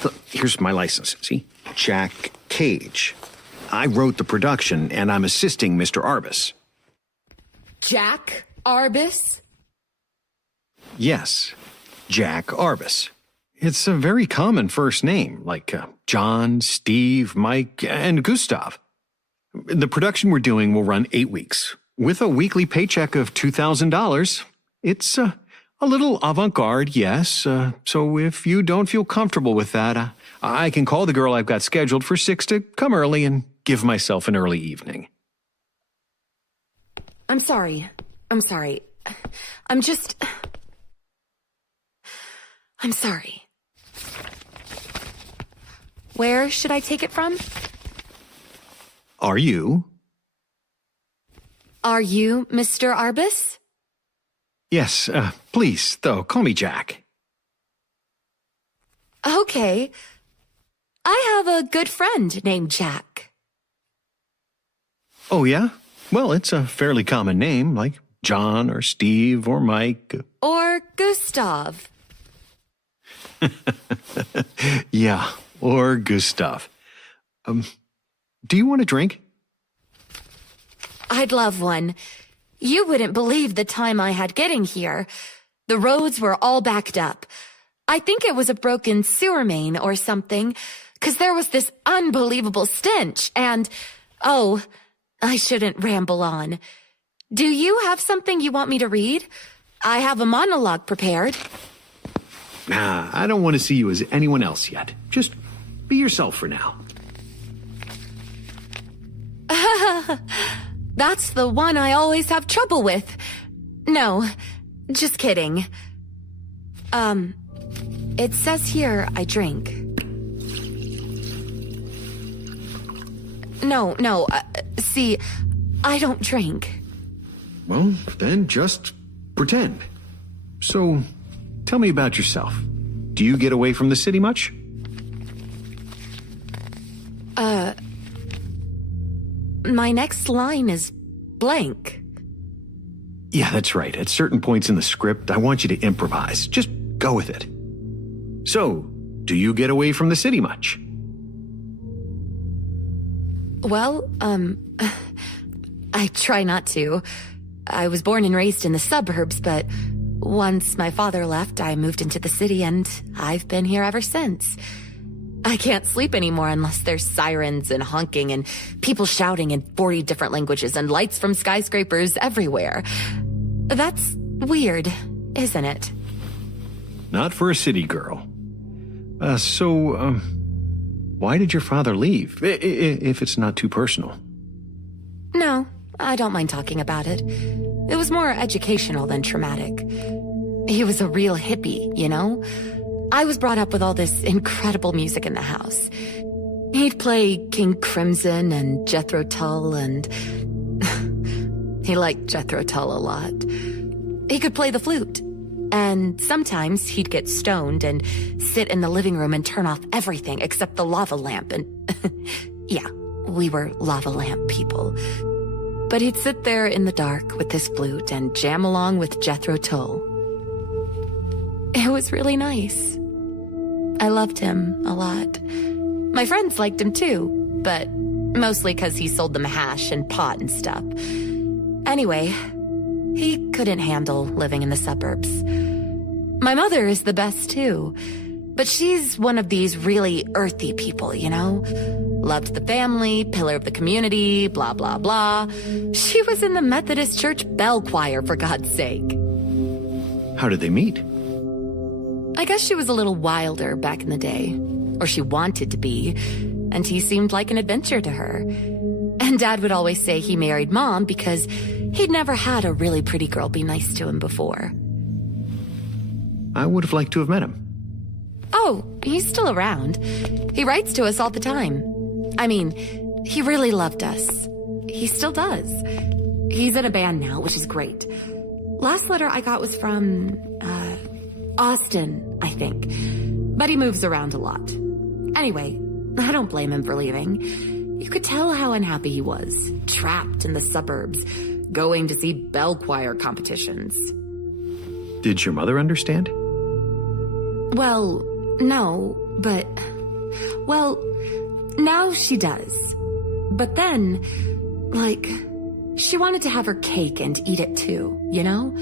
Look, here's my license, see? Jack Cage. I wrote the production, and I'm assisting Mr. Arbus. Jack Arbus? Yes, Jack Arbus. It's a very common first name, like John, Steve, Mike, and Gustav. The production we're doing will run 8 weeks, with a weekly paycheck of $2,000. It's a little avant-garde, yes, so if you don't feel comfortable with that, I can call the girl I've got scheduled for 6 to come early and give myself an early evening. I'm sorry. I'm sorry. Where should I take it from? Are you? Are you Mr. Arbus? Yes, please, though, call me Jack. Okay. I have a good friend named Jack. Oh, yeah? Well, it's a fairly common name, like John or Steve or Mike. Or Gustav. Yeah, or Gustav. Do you want a drink? I'd love one. You wouldn't believe the time I had getting here. The roads were all backed up. I think it was a broken sewer main or something, 'cause there was this unbelievable stench and, oh, I shouldn't ramble on. Do you have something you want me to read? I have a monologue prepared. Nah, I don't want to see you as anyone else yet. Just be yourself for now. That's the one I always have trouble with. No, just kidding. It says here I drink. No. See, I don't drink. Well, then just pretend. So, tell me about yourself. Do you get away from the city much? My next line is blank. Yeah, that's right. At certain points in the script, I want you to improvise. Just go with it. So, do you get away from the city much? Well, I try not to. I was born and raised in the suburbs, but once my father left, I moved into the city and I've been here ever since. I can't sleep anymore unless there's sirens and honking and people shouting in 40 different languages and lights from skyscrapers everywhere. That's weird, isn't it? Not for a city girl. So, why did your father leave? If it's not too personal. No, I don't mind talking about it. It was more educational than traumatic. He was a real hippie, you know? I was brought up with all this incredible music in the house. He'd play King Crimson and Jethro Tull and... he liked Jethro Tull a lot. He could play the flute. And sometimes he'd get stoned and sit in the living room and turn off everything except the lava lamp and... yeah, we were lava lamp people. But he'd sit there in the dark with his flute and jam along with Jethro Tull. It was really nice. I loved him a lot. My friends liked him too, but mostly because he sold them hash and pot and stuff. Anyway, he couldn't handle living in the suburbs. My mother is the best too, but she's one of these really earthy people, you know? Loved the family, pillar of the community, blah, blah, blah. She was in the Methodist Church bell choir, for God's sake. How did they meet? I guess she was a little wilder back in the day. Or she wanted to be. And he seemed like an adventure to her. And Dad would always say he married Mom because he'd never had a really pretty girl be nice to him before. I would have liked to have met him. Oh, he's still around. He writes to us all the time. I mean, he really loved us. He still does. He's in a band now, which is great. Last letter I got was from, Austin, I think. But he moves around a lot. Anyway, I don't blame him for leaving. You could tell how unhappy he was. Trapped in the suburbs, going to see bell choir competitions. Did your mother understand? Well, no, but... well, now she does. But then, like, she wanted to have her cake and eat it too, you know?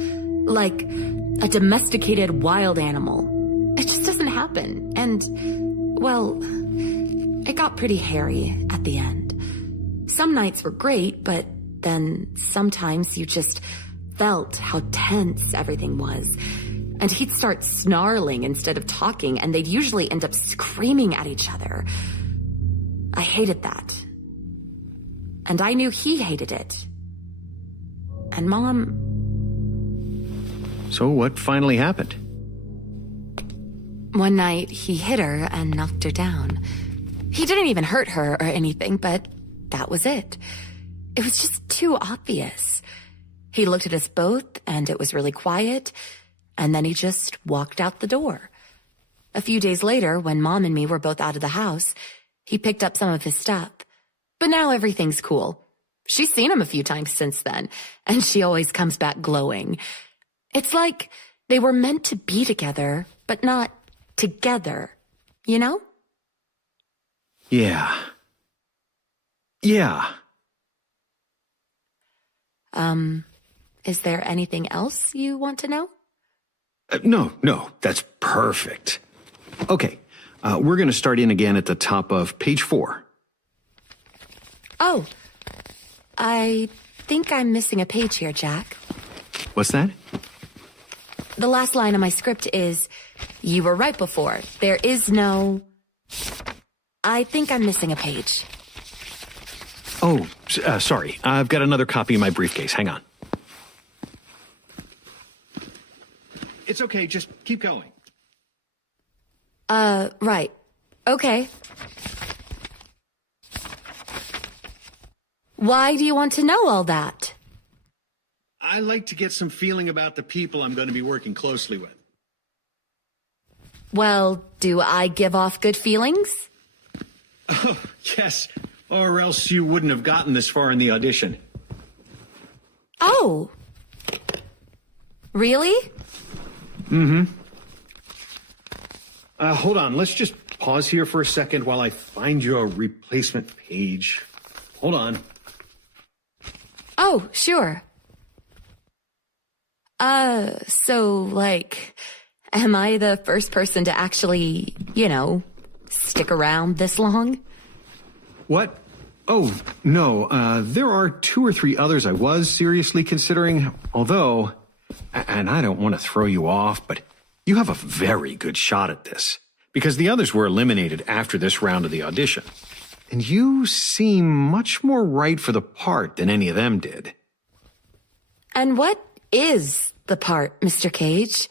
Like a domesticated wild animal. It just doesn't happen. And, well, it got pretty hairy at the end. Some nights were great, but then sometimes you just felt how tense everything was. And he'd start snarling instead of talking, and they'd usually end up screaming at each other. I hated that. And I knew he hated it. And Mom... So what finally happened? One night, he hit her and knocked her down. He didn't even hurt her or anything, but that was it. It was just too obvious. He looked at us both, and it was really quiet, and then he just walked out the door. A few days later, when Mom and me were both out of the house, he picked up some of his stuff. But now everything's cool. She's seen him a few times since then, and she always comes back glowing. It's like they were meant to be together, but not together, you know? Yeah. Yeah. Is there anything else you want to know? No, that's perfect. Okay, we're going to start in again at the top of page 4. Oh, I think I'm missing a page here, Jack. What's that? The last line of my script is, you were right before. There is no... I think I'm missing a page. Oh, sorry. I've got another copy in my briefcase. Hang on. It's okay. Just keep going. Right. Okay. Why do you want to know all that? I like to get some feeling about the people I'm going to be working closely with. Well, do I give off good feelings? Oh, yes. Or else you wouldn't have gotten this far in the audition. Oh. Really? Mm-hmm. Hold on. Let's just pause here for a second while I find you a replacement page. Hold on. Oh, sure. So, like, am I the first person to actually, stick around this long? What? Oh, no. There are 2 or 3 others I was seriously considering, although, and I don't want to throw you off, but you have a very good shot at this, because the others were eliminated after this round of the audition. And you seem much more right for the part than any of them did. And what is the part, Mr. Cage?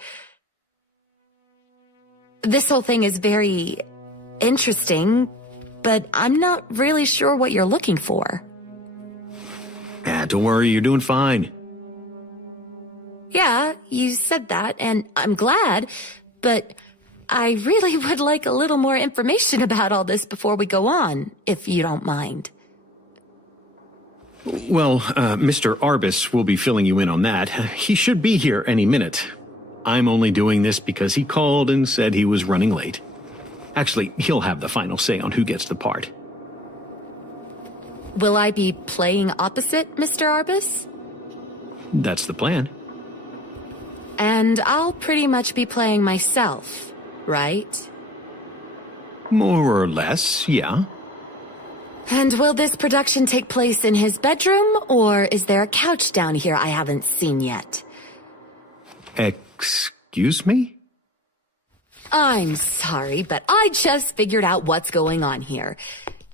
This whole thing is very interesting, but I'm not really sure what you're looking for. Don't worry, you're doing fine. Yeah, you said that, and I'm glad, but I really would like a little more information about all this before we go on, if you don't mind. Well, Mr. Arbus will be filling you in on that. He should be here any minute. I'm only doing this because he called and said he was running late. Actually, he'll have the final say on who gets the part. Will I be playing opposite Mr. Arbus? That's the plan. And I'll pretty much be playing myself, right? More or less, yeah. And will this production take place in his bedroom, or is there a couch down here I haven't seen yet? Excuse me? I'm sorry, but I just figured out what's going on here.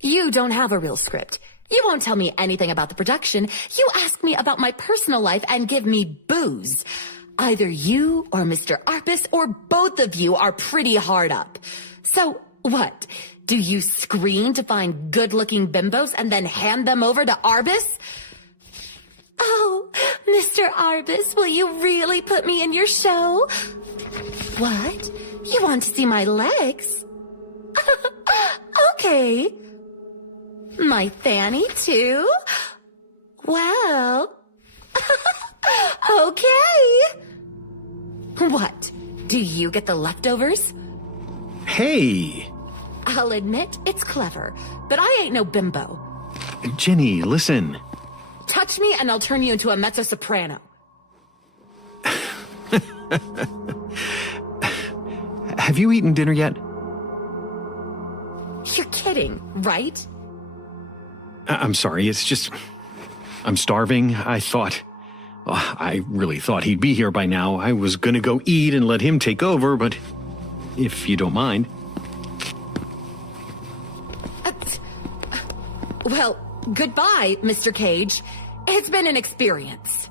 You don't have a real script. You won't tell me anything about the production. You ask me about my personal life and give me booze. Either you or Mr. Arbus or both of you are pretty hard up. So, what? Do you screen to find good-looking bimbos and then hand them over to Arbus? Oh, Mr. Arbus, will you really put me in your show? What? You want to see my legs? Okay. My fanny, too? Well... Okay. What? Do you get the leftovers? Hey! I'll admit, it's clever, but I ain't no bimbo. Jenny, listen. Touch me and I'll turn you into a mezzo-soprano. Have you eaten dinner yet? You're kidding, right? I'm sorry, it's just... I'm starving. I really thought he'd be here by now. I was gonna go eat and let him take over, but if you don't mind. Well, goodbye, Mr. Cage. It's been an experience.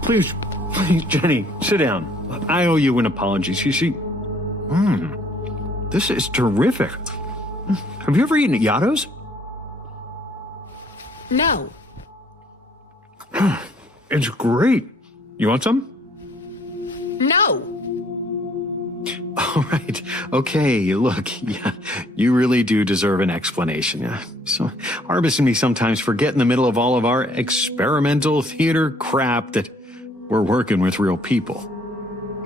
Please, Jenny, sit down. I owe you an apology. This is terrific. Have you ever eaten at Yato's? No. It's great. You want some? No. All right. Okay, look, yeah, you really do deserve an explanation. Yeah. So Arbus and me sometimes forget in the middle of all of our experimental theater crap that we're working with real people.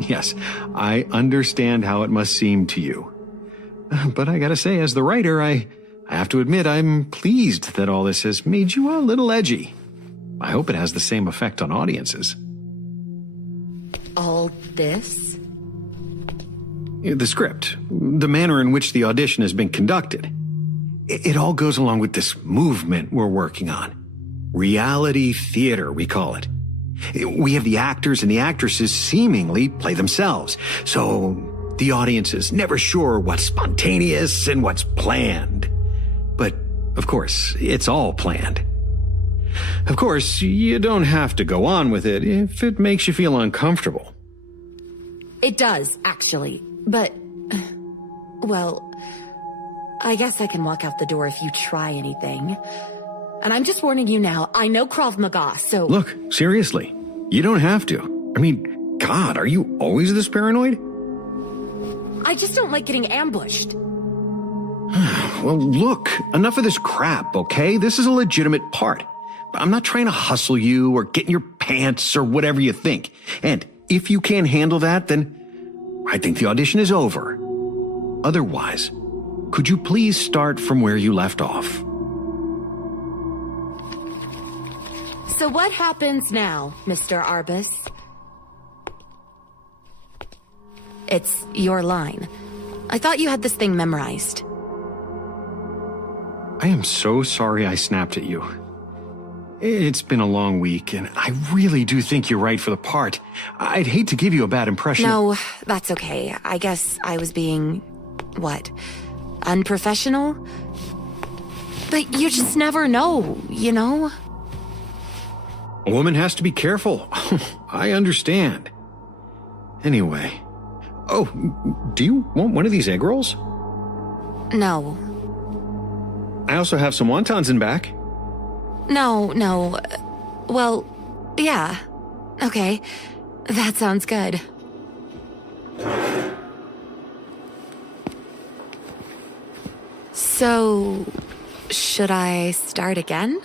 Yes, I understand how it must seem to you. But I gotta say, as the writer, I have to admit I'm pleased that all this has made you a little edgy. I hope it has the same effect on audiences. All this? The script, the manner in which the audition has been conducted. It all goes along with this movement we're working on. Reality theater, we call it. We have the actors and the actresses seemingly play themselves, so the audience is never sure what's spontaneous and what's planned. But, of course, it's all planned. Of course, you don't have to go on with it if it makes you feel uncomfortable. It does, actually. But, well, I guess I can walk out the door if you try anything. And I'm just warning you now, I know Krav Maga, so... Look, seriously, you don't have to. I mean, God, are you always this paranoid? I just don't like getting ambushed. Well, look, enough of this crap, okay? This is a legitimate part. I'm not trying to hustle you or get in your pants or whatever you think. And if you can't handle that, then I think the audition is over. Otherwise, could you please start from where you left off? So what happens now, Mr. Arbus? It's your line. I thought you had this thing memorized. I am so sorry I snapped at you. It's been a long week, and I really do think you're right for the part. I'd hate to give you a bad impression. No, that's okay. I guess I was being... what? Unprofessional? But you just never know, you know? A woman has to be careful. I understand. Anyway. Oh, do you want one of these egg rolls? No. I also have some wontons in back. No. Well, yeah. Okay. That sounds good. So, should I start again?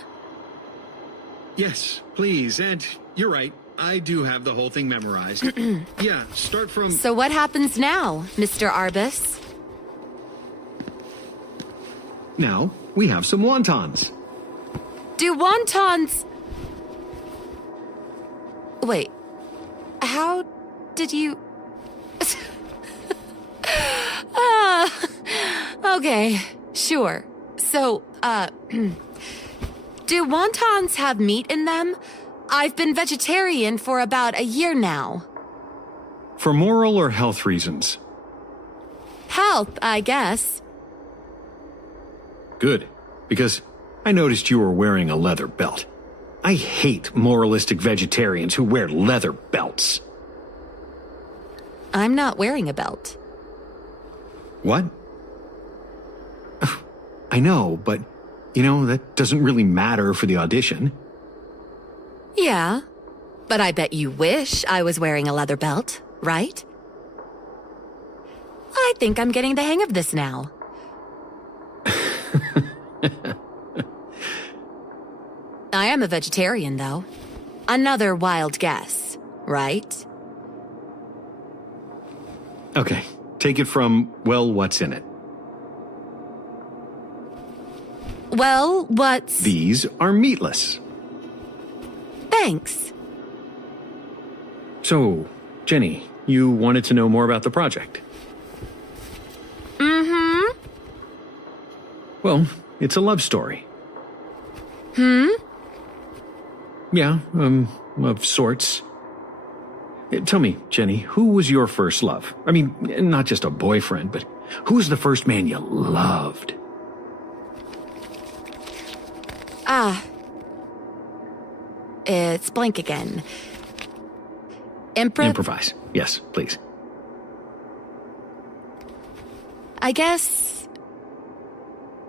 Yes, please. And you're right. I do have the whole thing memorized. Yeah, start from... So what happens now, Mr. Arbus? Now, we have some wontons. Do wontons... Wait. How did you... Okay, sure. So, do wontons have meat in them? I've been vegetarian for about a year now. For moral or health reasons? Health, I guess. Good, because I noticed you were wearing a leather belt. I hate moralistic vegetarians who wear leather belts. I'm not wearing a belt. What? I know, but, you know, that doesn't really matter for the audition. Yeah, but I bet you wish I was wearing a leather belt, right? I think I'm getting the hang of this now. I am a vegetarian, though. Another wild guess, right? Okay, take it from, well, what's in it? Well, what's... These are meatless. Thanks. So, Jenny, you wanted to know more about the project? Mm-hmm. Well, it's a love story. Yeah, of sorts. Tell me, Jenny, who was your first love? I mean, not just a boyfriend, but who was the first man you loved? It's blank again. Improvise. Yes, please. I guess...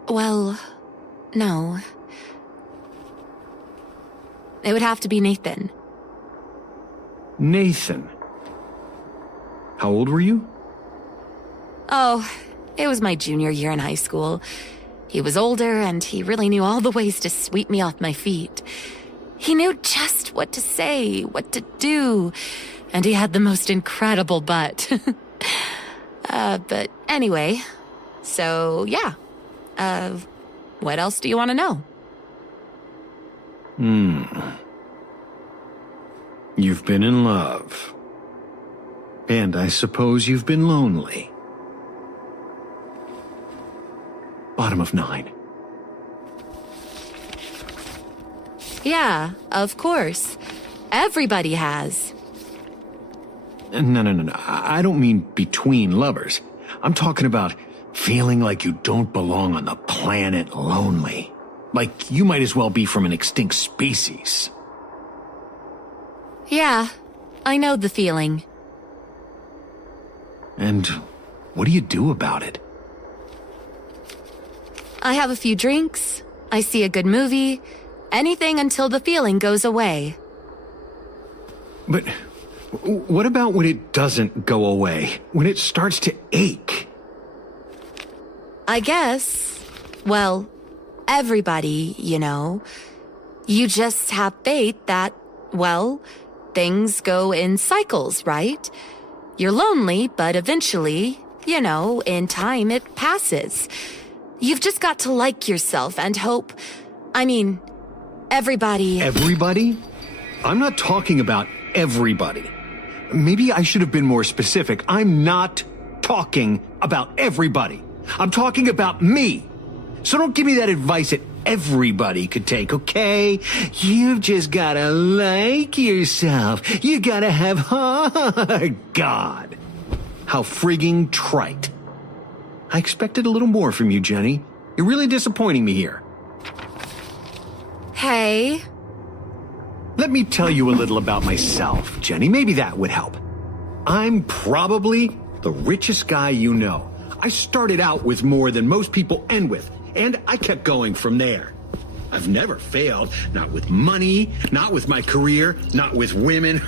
Well, no. It would have to be Nathan. Nathan. How old were you? Oh, it was my junior year in high school. He was older, and he really knew all the ways to sweep me off my feet. He knew just what to say, what to do, and he had the most incredible butt. But anyway, so yeah. What else do you want to know? You've been in love. And I suppose you've been lonely. Bottom of 9. Yeah, of course. Everybody has. No. I don't mean between lovers. I'm talking about feeling like you don't belong on the planet lonely. Like you might as well be from an extinct species. Yeah, I know the feeling. And what do you do about it? I have a few drinks, I see a good movie, anything until the feeling goes away. But what about when it doesn't go away? When it starts to ache? I guess, well, everybody, you know. You just have faith that, well, things go in cycles, right? You're lonely, but eventually, you know, in time it passes. You've just got to like yourself and hope. I mean, everybody... Everybody? I'm not talking about everybody. Maybe I should have been more specific. I'm not talking about everybody. I'm talking about me. So don't give me that advice that everybody could take, okay? You've just gotta like yourself. You gotta have heart. God. How frigging trite. I expected a little more from you, Jenny. You're really disappointing me here. Hey. Let me tell you a little about myself, Jenny. Maybe that would help. I'm probably the richest guy you know. I started out with more than most people end with, and I kept going from there. I've never failed, not with money, not with my career, not with women,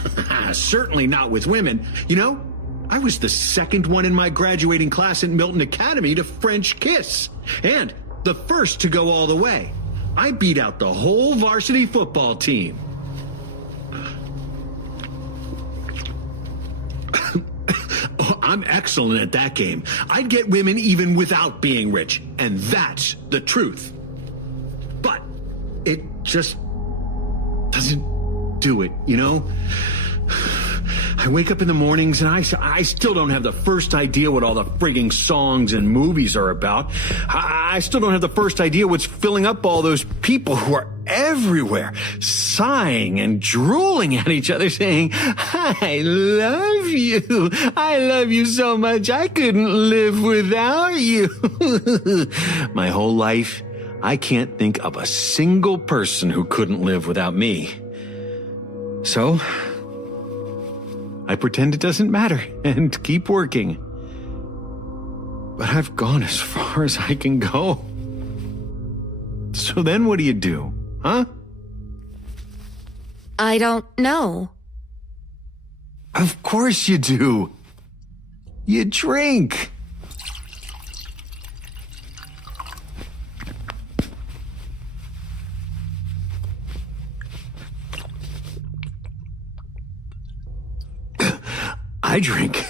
certainly not with women. You know, I was the second one in my graduating class at Milton Academy to French kiss, and the first to go all the way. I beat out the whole varsity football team. I'm excellent at that game. I'd get women even without being rich, and that's the truth. But it just doesn't do it, you know? I wake up in the mornings and I still don't have the first idea what all the frigging songs and movies are about. I still don't have the first idea what's filling up all those people who are everywhere, sighing and drooling at each other, saying, I love you. I love you so much. I couldn't live without you. My whole life, I can't think of a single person who couldn't live without me. So I pretend it doesn't matter and keep working. But I've gone as far as I can go. So then what do? Huh? I don't know. Of course you do. You drink. I drink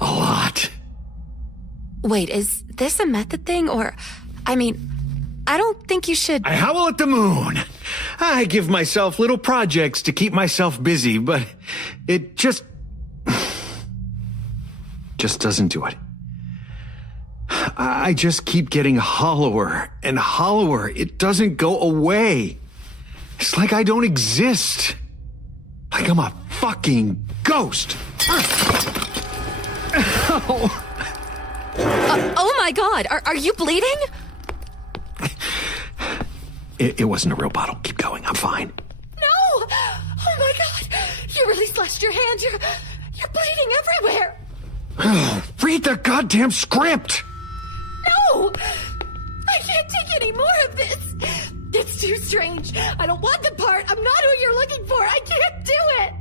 a lot. Wait, is this a method thing or... I mean, I don't think you should... I howl at the moon. I give myself little projects to keep myself busy, but it just doesn't do it. I just keep getting hollower and hollower. It doesn't go away. It's like I don't exist. Like I'm a fucking ghost. Oh my God, are you bleeding? It wasn't a real bottle. Keep going. I'm fine. No! Oh my God! You really slashed your hand. You're bleeding everywhere. Read the goddamn script! No! I can't take any more of this. It's too strange. I don't want the part. I'm not who you're looking for. I can't do it.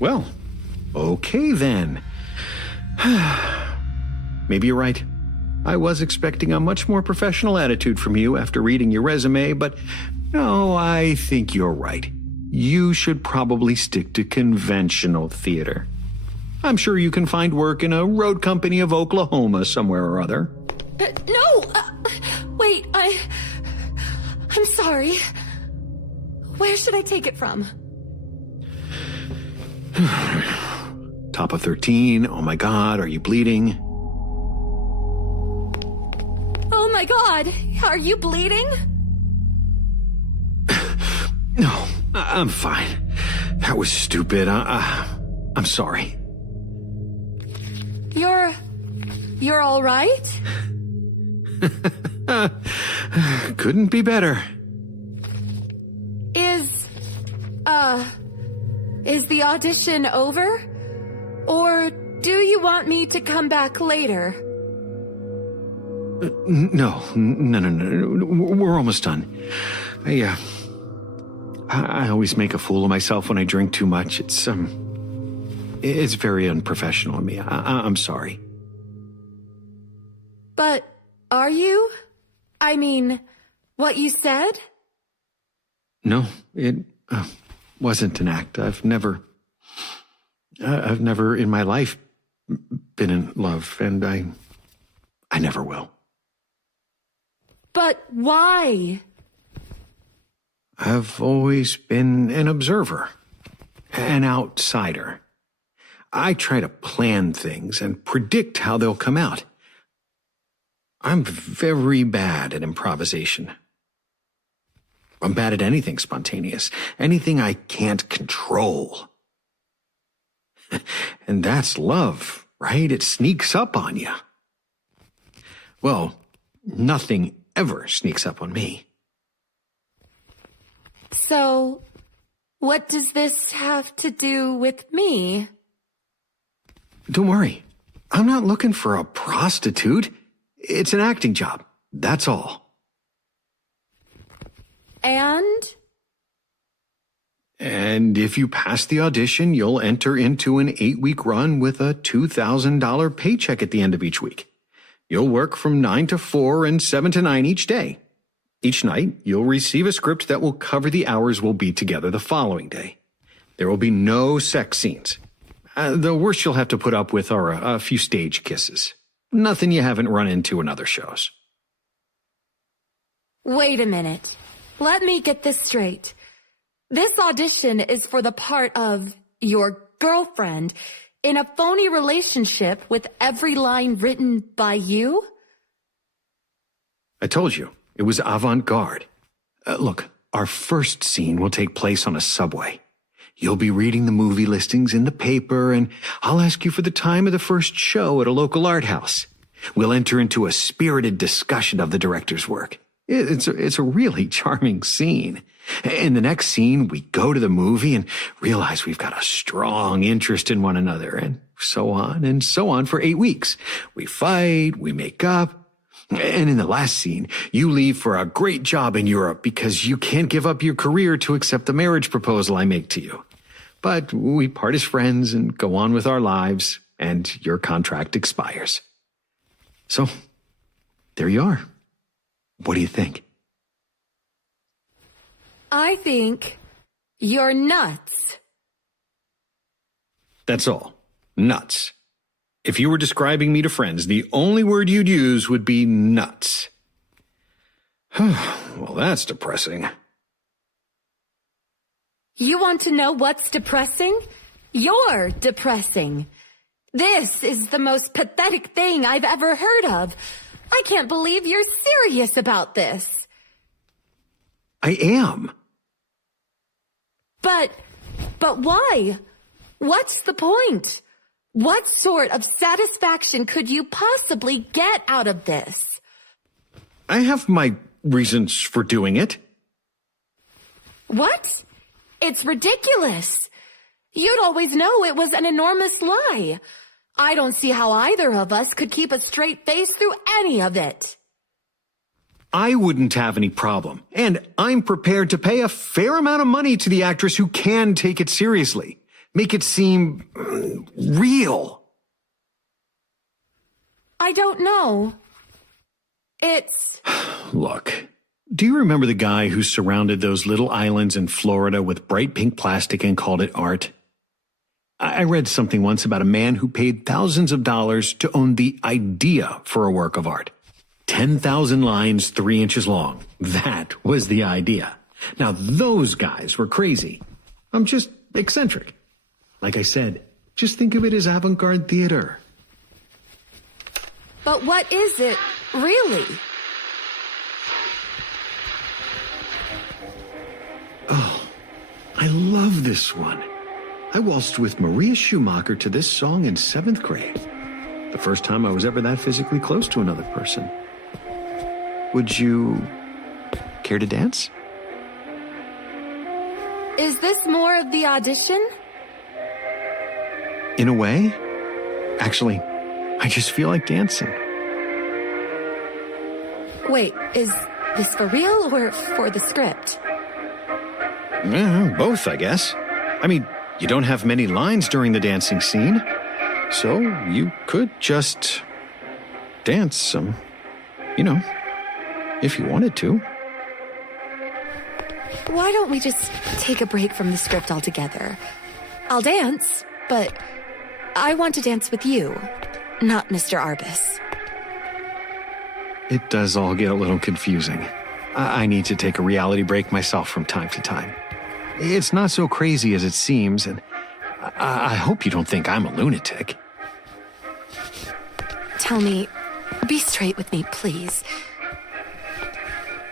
Well, okay then. Maybe you're right. I was expecting a much more professional attitude from you after reading your resume, but no, I think you're right. You should probably stick to conventional theater. I'm sure you can find work in a road company of Oklahoma somewhere or other. No! Wait, I'm sorry. Where should I take it from? Top of 13. Oh my God, are you bleeding? Oh my God, are you bleeding? No, I'm fine. That was stupid. I'm sorry. You're all right? Couldn't be better. Is the audition over? Or do you want me to come back later? No. We're almost done. I always make a fool of myself when I drink too much. It's very unprofessional of me. I'm sorry. But are you? I mean, what you said? No, it wasn't an act. I've never in my life been in love, and I never will. But why? I've always been an observer, an outsider. I try to plan things and predict how they'll come out. I'm very bad at improvisation. I'm bad at anything spontaneous, anything I can't control. And that's love, right? It sneaks up on you. Well, nothing ever sneaks up on me. So, what does this have to do with me? Don't worry. I'm not looking for a prostitute. It's an acting job. That's all. And if you pass the audition, you'll enter into an 8-week run with a $2,000 paycheck at the end of each week. You'll work from 9 to 4 and 7 to 9 each day. Each night, you'll receive a script that will cover the hours we'll be together the following day. There will be no sex scenes. The worst you'll have to put up with are a few stage kisses. Nothing you haven't run into in other shows. Wait a minute. Let me get this straight. This audition is for the part of your girlfriend in a phony relationship with every line written by you? I told you, it was avant-garde. Look, our first scene will take place on a subway. You'll be reading the movie listings in the paper, and I'll ask you for the time of the first show at a local art house. We'll enter into a spirited discussion of the director's work. It's a really charming scene. In the next scene, we go to the movie and realize we've got a strong interest in one another, and so on for 8 weeks. We fight, we make up, and in the last scene, you leave for a great job in Europe because you can't give up your career to accept the marriage proposal I make to you. But we part as friends and go on with our lives, and your contract expires. So, there you are. What do you think? I think you're nuts. That's all. Nuts. If you were describing me to friends, the only word you'd use would be nuts. Well, that's depressing. You want to know what's depressing? You're depressing. This is the most pathetic thing I've ever heard of. I can't believe you're serious about this. I am. But why? What's the point? What sort of satisfaction could you possibly get out of this? I have my reasons for doing it. What? It's ridiculous. You'd always know it was an enormous lie. I don't see how either of us could keep a straight face through any of it. I wouldn't have any problem, and I'm prepared to pay a fair amount of money to the actress who can take it seriously. Make it seem real. I don't know. Look, do you remember the guy who surrounded those little islands in Florida with bright pink plastic and called it art? I read something once about a man who paid thousands of dollars to own the idea for a work of art. 10,000 lines, 3 inches long. That was the idea. Now, those guys were crazy. I'm just eccentric. Like I said, just think of it as avant-garde theater. But what is it, really? Oh, I love this one. I waltzed with Maria Schumacher to this song in 7th grade. The first time I was ever that physically close to another person. Would you care to dance? Is this more of the audition? In a way. Actually, I just feel like dancing. Wait, is this for real or for the script? Both, I guess. I mean, you don't have many lines during the dancing scene, so you could just dance some, if you wanted to. Why don't we just take a break from the script altogether? I'll dance, but I want to dance with you, not Mr. Arbus. It does all get a little confusing. I need to take a reality break myself from time to time. It's not so crazy as it seems, and I hope you don't think I'm a lunatic. Tell me, be straight with me, please.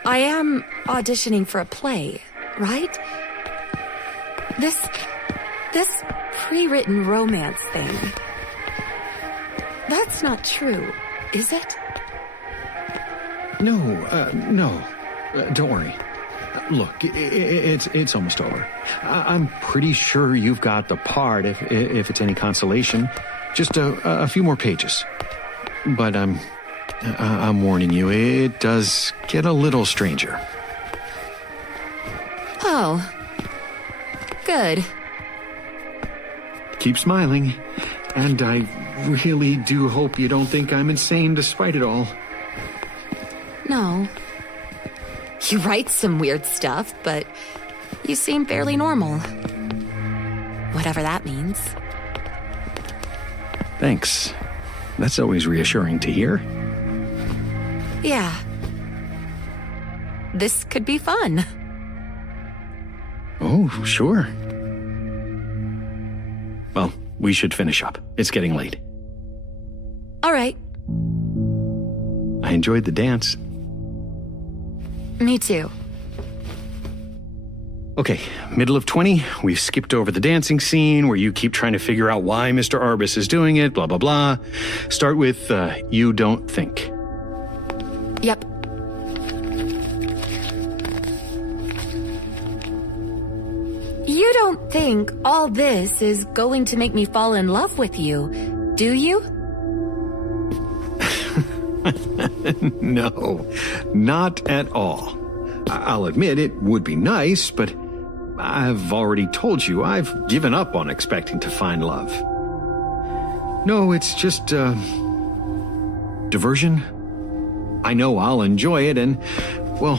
I am auditioning for a play, right? This pre-written romance thing. That's not true, is it? No. Don't worry. Look, it's almost over. I'm pretty sure you've got the part, if it's any consolation. Just a few more pages. But I'm warning you, it does get a little stranger. Oh. Good. Keep smiling. And I really do hope you don't think I'm insane despite it all. No. You write some weird stuff, but you seem fairly normal. Whatever that means. Thanks. That's always reassuring to hear. Yeah. This could be fun. Oh, sure. Well, we should finish up. It's getting late. All right. I enjoyed the dance. Me too. Okay, middle of 20, we've skipped over the dancing scene where you keep trying to figure out why Mr. Arbus is doing it, blah, blah, blah. Start with, you don't think. Yep. You don't think all this is going to make me fall in love with you, do you? No, not at all. I'll admit it would be nice, but I've already told you I've given up on expecting to find love. No, it's just, diversion. I know I'll enjoy it, and, well,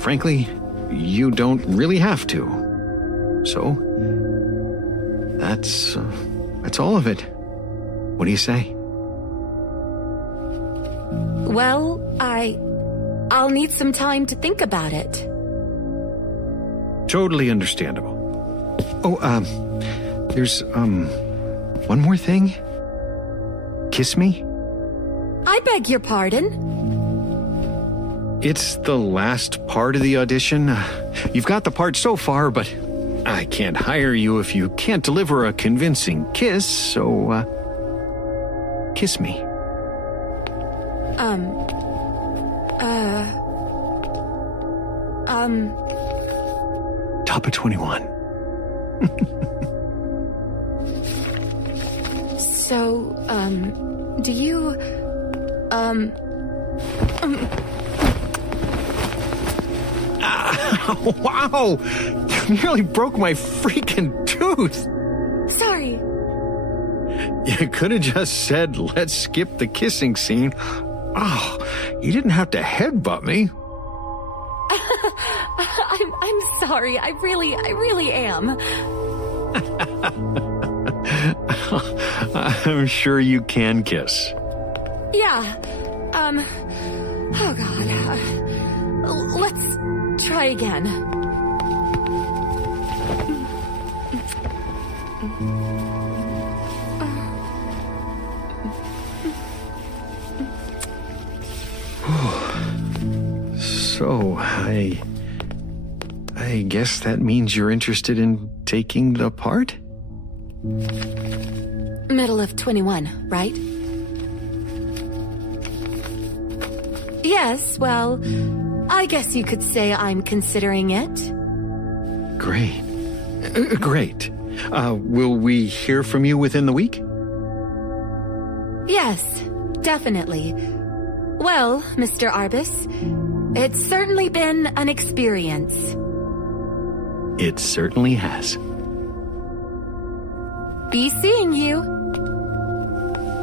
frankly, you don't really have to. So, that's all of it. What do you say? Well, I'll need some time to think about it. Totally understandable. Oh, there's, one more thing. Kiss me? I beg your pardon? It's the last part of the audition. You've got the part so far, but I can't hire you if you can't deliver a convincing kiss, so, kiss me. Top of 21. So, do you, Wow! You nearly broke my freaking tooth! Sorry. You could have just said, let's skip the kissing scene. Oh, you didn't have to headbutt me. I'm sorry. I really am. I'm sure you can kiss. Yeah. Oh God. Let's try again. So, I guess that means you're interested in taking the part? Middle of 21, right? Yes, well, I guess you could say I'm considering it. Great. Great. Will we hear from you within the week? Yes, definitely. Well, Mr. Arbus, it's certainly been an experience. It certainly has. Be seeing you.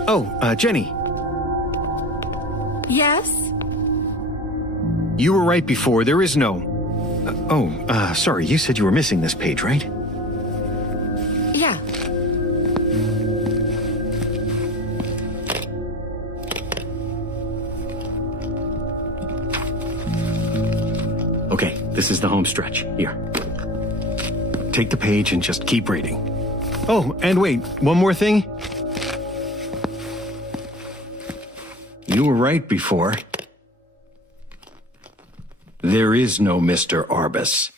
Oh, Jenny, Yes? you were right before. There is no... sorry, you said you were missing this page, right? Yeah. Okay, this is the home stretch. Here. Take the page and just keep reading. Oh, and wait, one more thing. You were right before. There is no Mr. Arbus.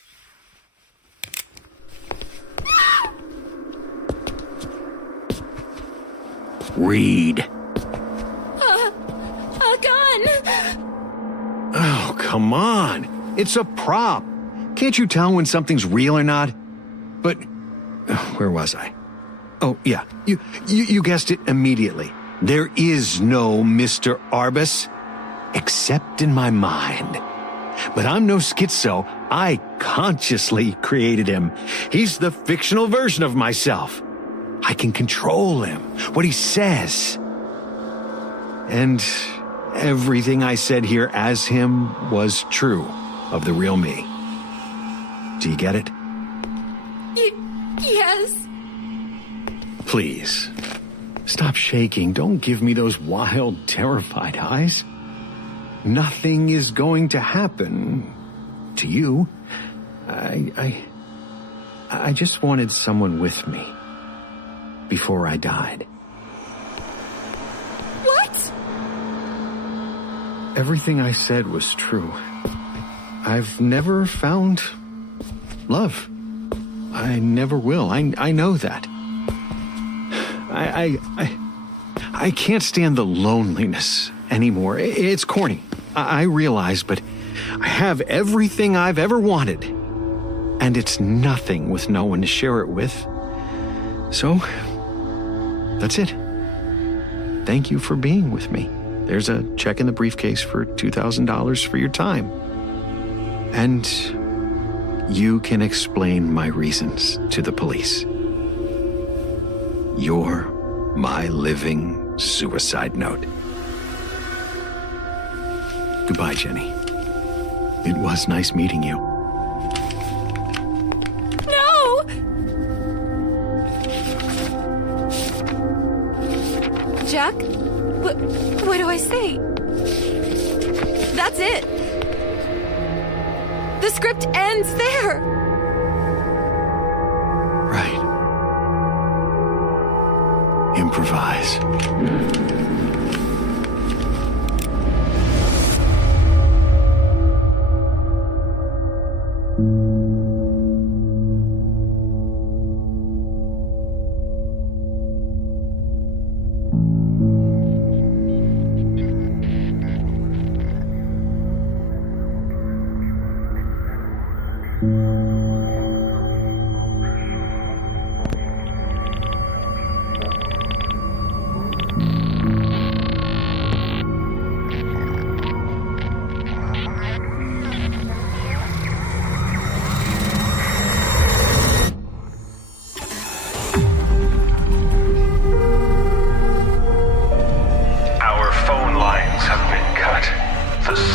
Read. A gun! Oh, come on. It's a prop. Can't you tell when something's real or not? But where was I? Oh, yeah. You guessed it immediately. There is no Mr. Arbus, except in my mind. But I'm no schizo. I consciously created him. He's the fictional version of myself. I can control him, what he says. And everything I said here as him was true of the real me. Do you get it? Yes. Please, stop shaking. Don't give me those wild, terrified eyes. Nothing is going to happen to you. I just wanted someone with me before I died. What? Everything I said was true. I've never found love. I never will. I know that. I can't stand the loneliness anymore. It's corny. I realize, but I have everything I've ever wanted. And it's nothing with no one to share it with. So, that's it. Thank you for being with me. There's a check in the briefcase for $2,000 for your time. And you can explain my reasons to the police. You're my living suicide note. Goodbye, Jenny. It was nice meeting you. No! Jack? What do I say? That's it. The script ends there. Right. Improvise.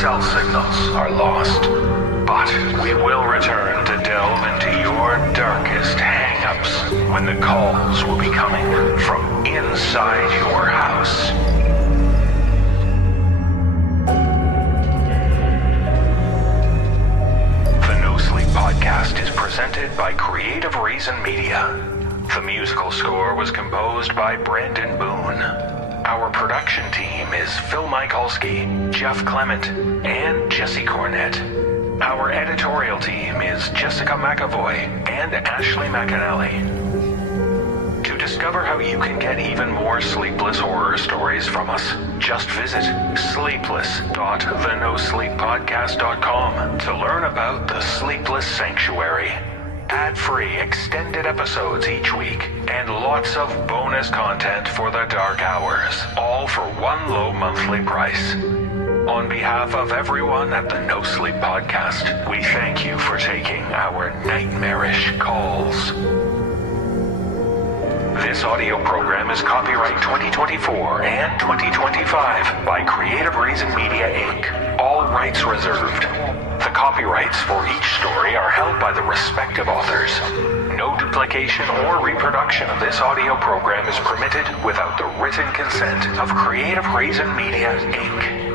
cell signals are lost. But we will return to delve into your darkest hang-ups when the calls will be coming from inside your house. The Nosleep podcast is presented by Creative Reason Media. The musical score was composed by Brandon Boone. Our production team is Phil Michalski, Jeff Clement, and Jesse Cornett. Our editorial team is Jessica McAvoy and Ashley McAnally. To discover how you can get even more sleepless horror stories from us, just visit sleepless.thenosleeppodcast.com to learn about the Sleepless Sanctuary. Ad-free extended episodes each week, and lots of bonus content for the dark hours, all for one low monthly price. On behalf of everyone at the Nosleep podcast, we thank you for taking our nightmarish calls. This audio program is copyright 2024 and 2025 by Creative Reason Media, Inc. All rights reserved. The copyrights for each story are held by the respective authors. No duplication or reproduction of this audio program is permitted without the written consent of Creative Reason Media, Inc.